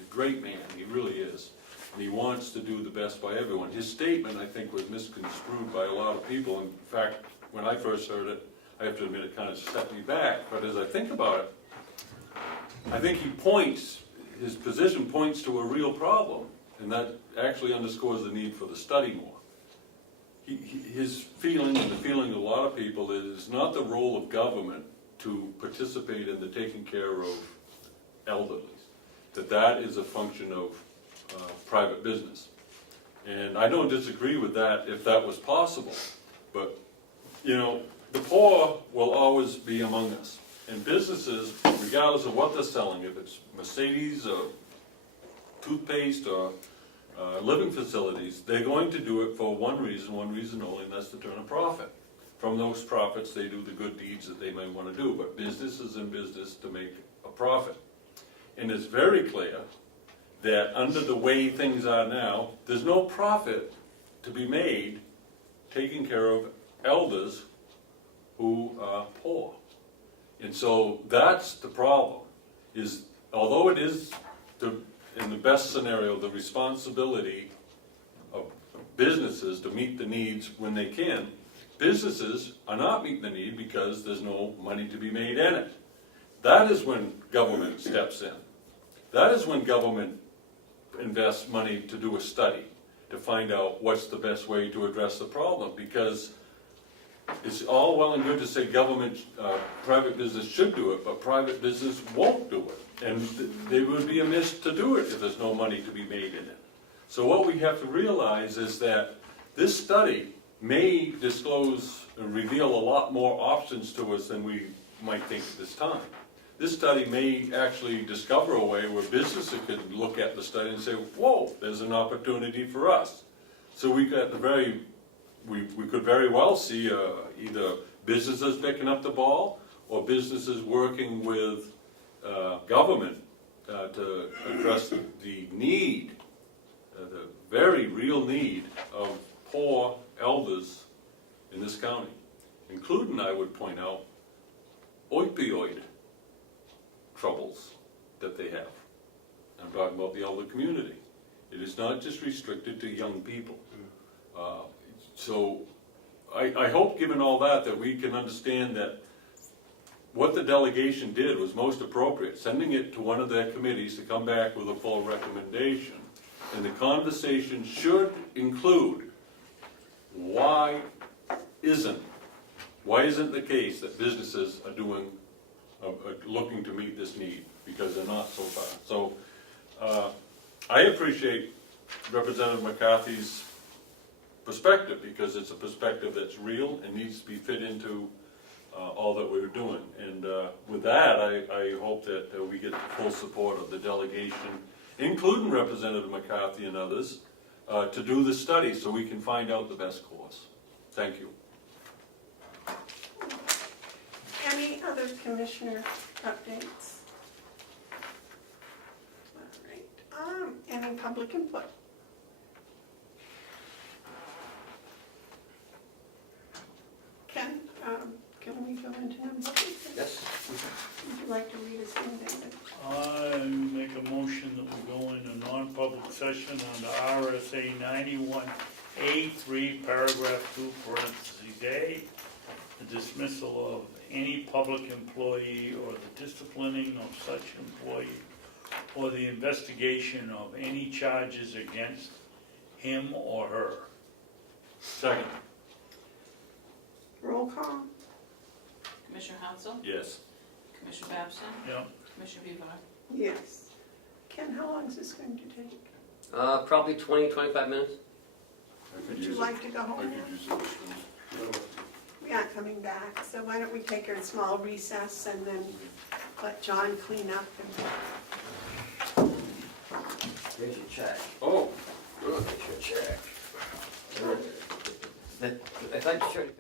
great man, he really is. And he wants to do the best by everyone. His statement, I think, was misconstrued by a lot of people. In fact, when I first heard it, I have to admit it kind of set me back. But as I think about it, I think his position points to a real problem, and that actually underscores the need for the study more. His feeling, and the feeling of a lot of people, is it's not the role of government to participate in the taking care of elderly. That is a function of private business. And I don't disagree with that if that was possible. But, you know, the poor will always be among us. And businesses, regardless of what they're selling, if it's Mercedes or toothpaste or living facilities, they're going to do it for one reason only, and that's to turn a profit. From those profits, they do the good deeds that they may want to do. But business is in business to make a profit. And it's very clear that under the way things are now, there's no profit to be made taking care of elders who are poor. And so that's the problem, is although it is, in the best scenario, the responsibility of businesses to meet the needs when they can, businesses are not meeting the need because there's no money to be made in it. That is when government steps in. That is when government invests money to do a study, to find out what's the best way to address the problem, because it's all well and good to say government, private business should do it, but private business won't do it. And they would be amiss to do it if there's no money to be made in it. So what we have to realize is that this study may disclose and reveal a lot more options to us than we might think at this time. This study may actually discover a way where businesses could look at the study and say, whoa, there's an opportunity for us. So we could very well see either businesses picking up the ball or businesses working with government to address the need, the very real need of poor elders in this county, including, I would point out, opioid troubles that they have. I'm talking about the elder community. It is not just restricted to young people. So I hope, given all that we can understand that what the delegation did was most appropriate, sending it to one of their committees to come back with a full recommendation. And the conversation should include why isn't the case that businesses are looking to meet this need, because they're not so far. So I appreciate Representative McCarthy's perspective, because it's a perspective that's real and needs to be fit into all that we're doing. And with that, I hope that we get the full support of the delegation, including Representative McCarthy and others, to do the study so we can find out the best course. Thank you. Any other commissioner updates? All right, any public input? Can we go into non-public? Yes. Would you like to read us in, David? I make a motion that we go into non-public session under RSA 91A3, paragraph 2, parentheses A, the dismissal of any public employee or the disciplining of such employee or the investigation of any charges against him or her. Second. Roll call. Commissioner Hounsell, Yes. Commissioner Babson, Yeah, Commissioner Bevard. Yes. Ken, how long is this going to take? Probably 20, 25 minutes. I could Would you use it. like to go I home could now? use it this one. We aren't coming back, so why don't we take a small recess and then let John clean up and Here's your check. Oh, good, here's your check. I thought you should.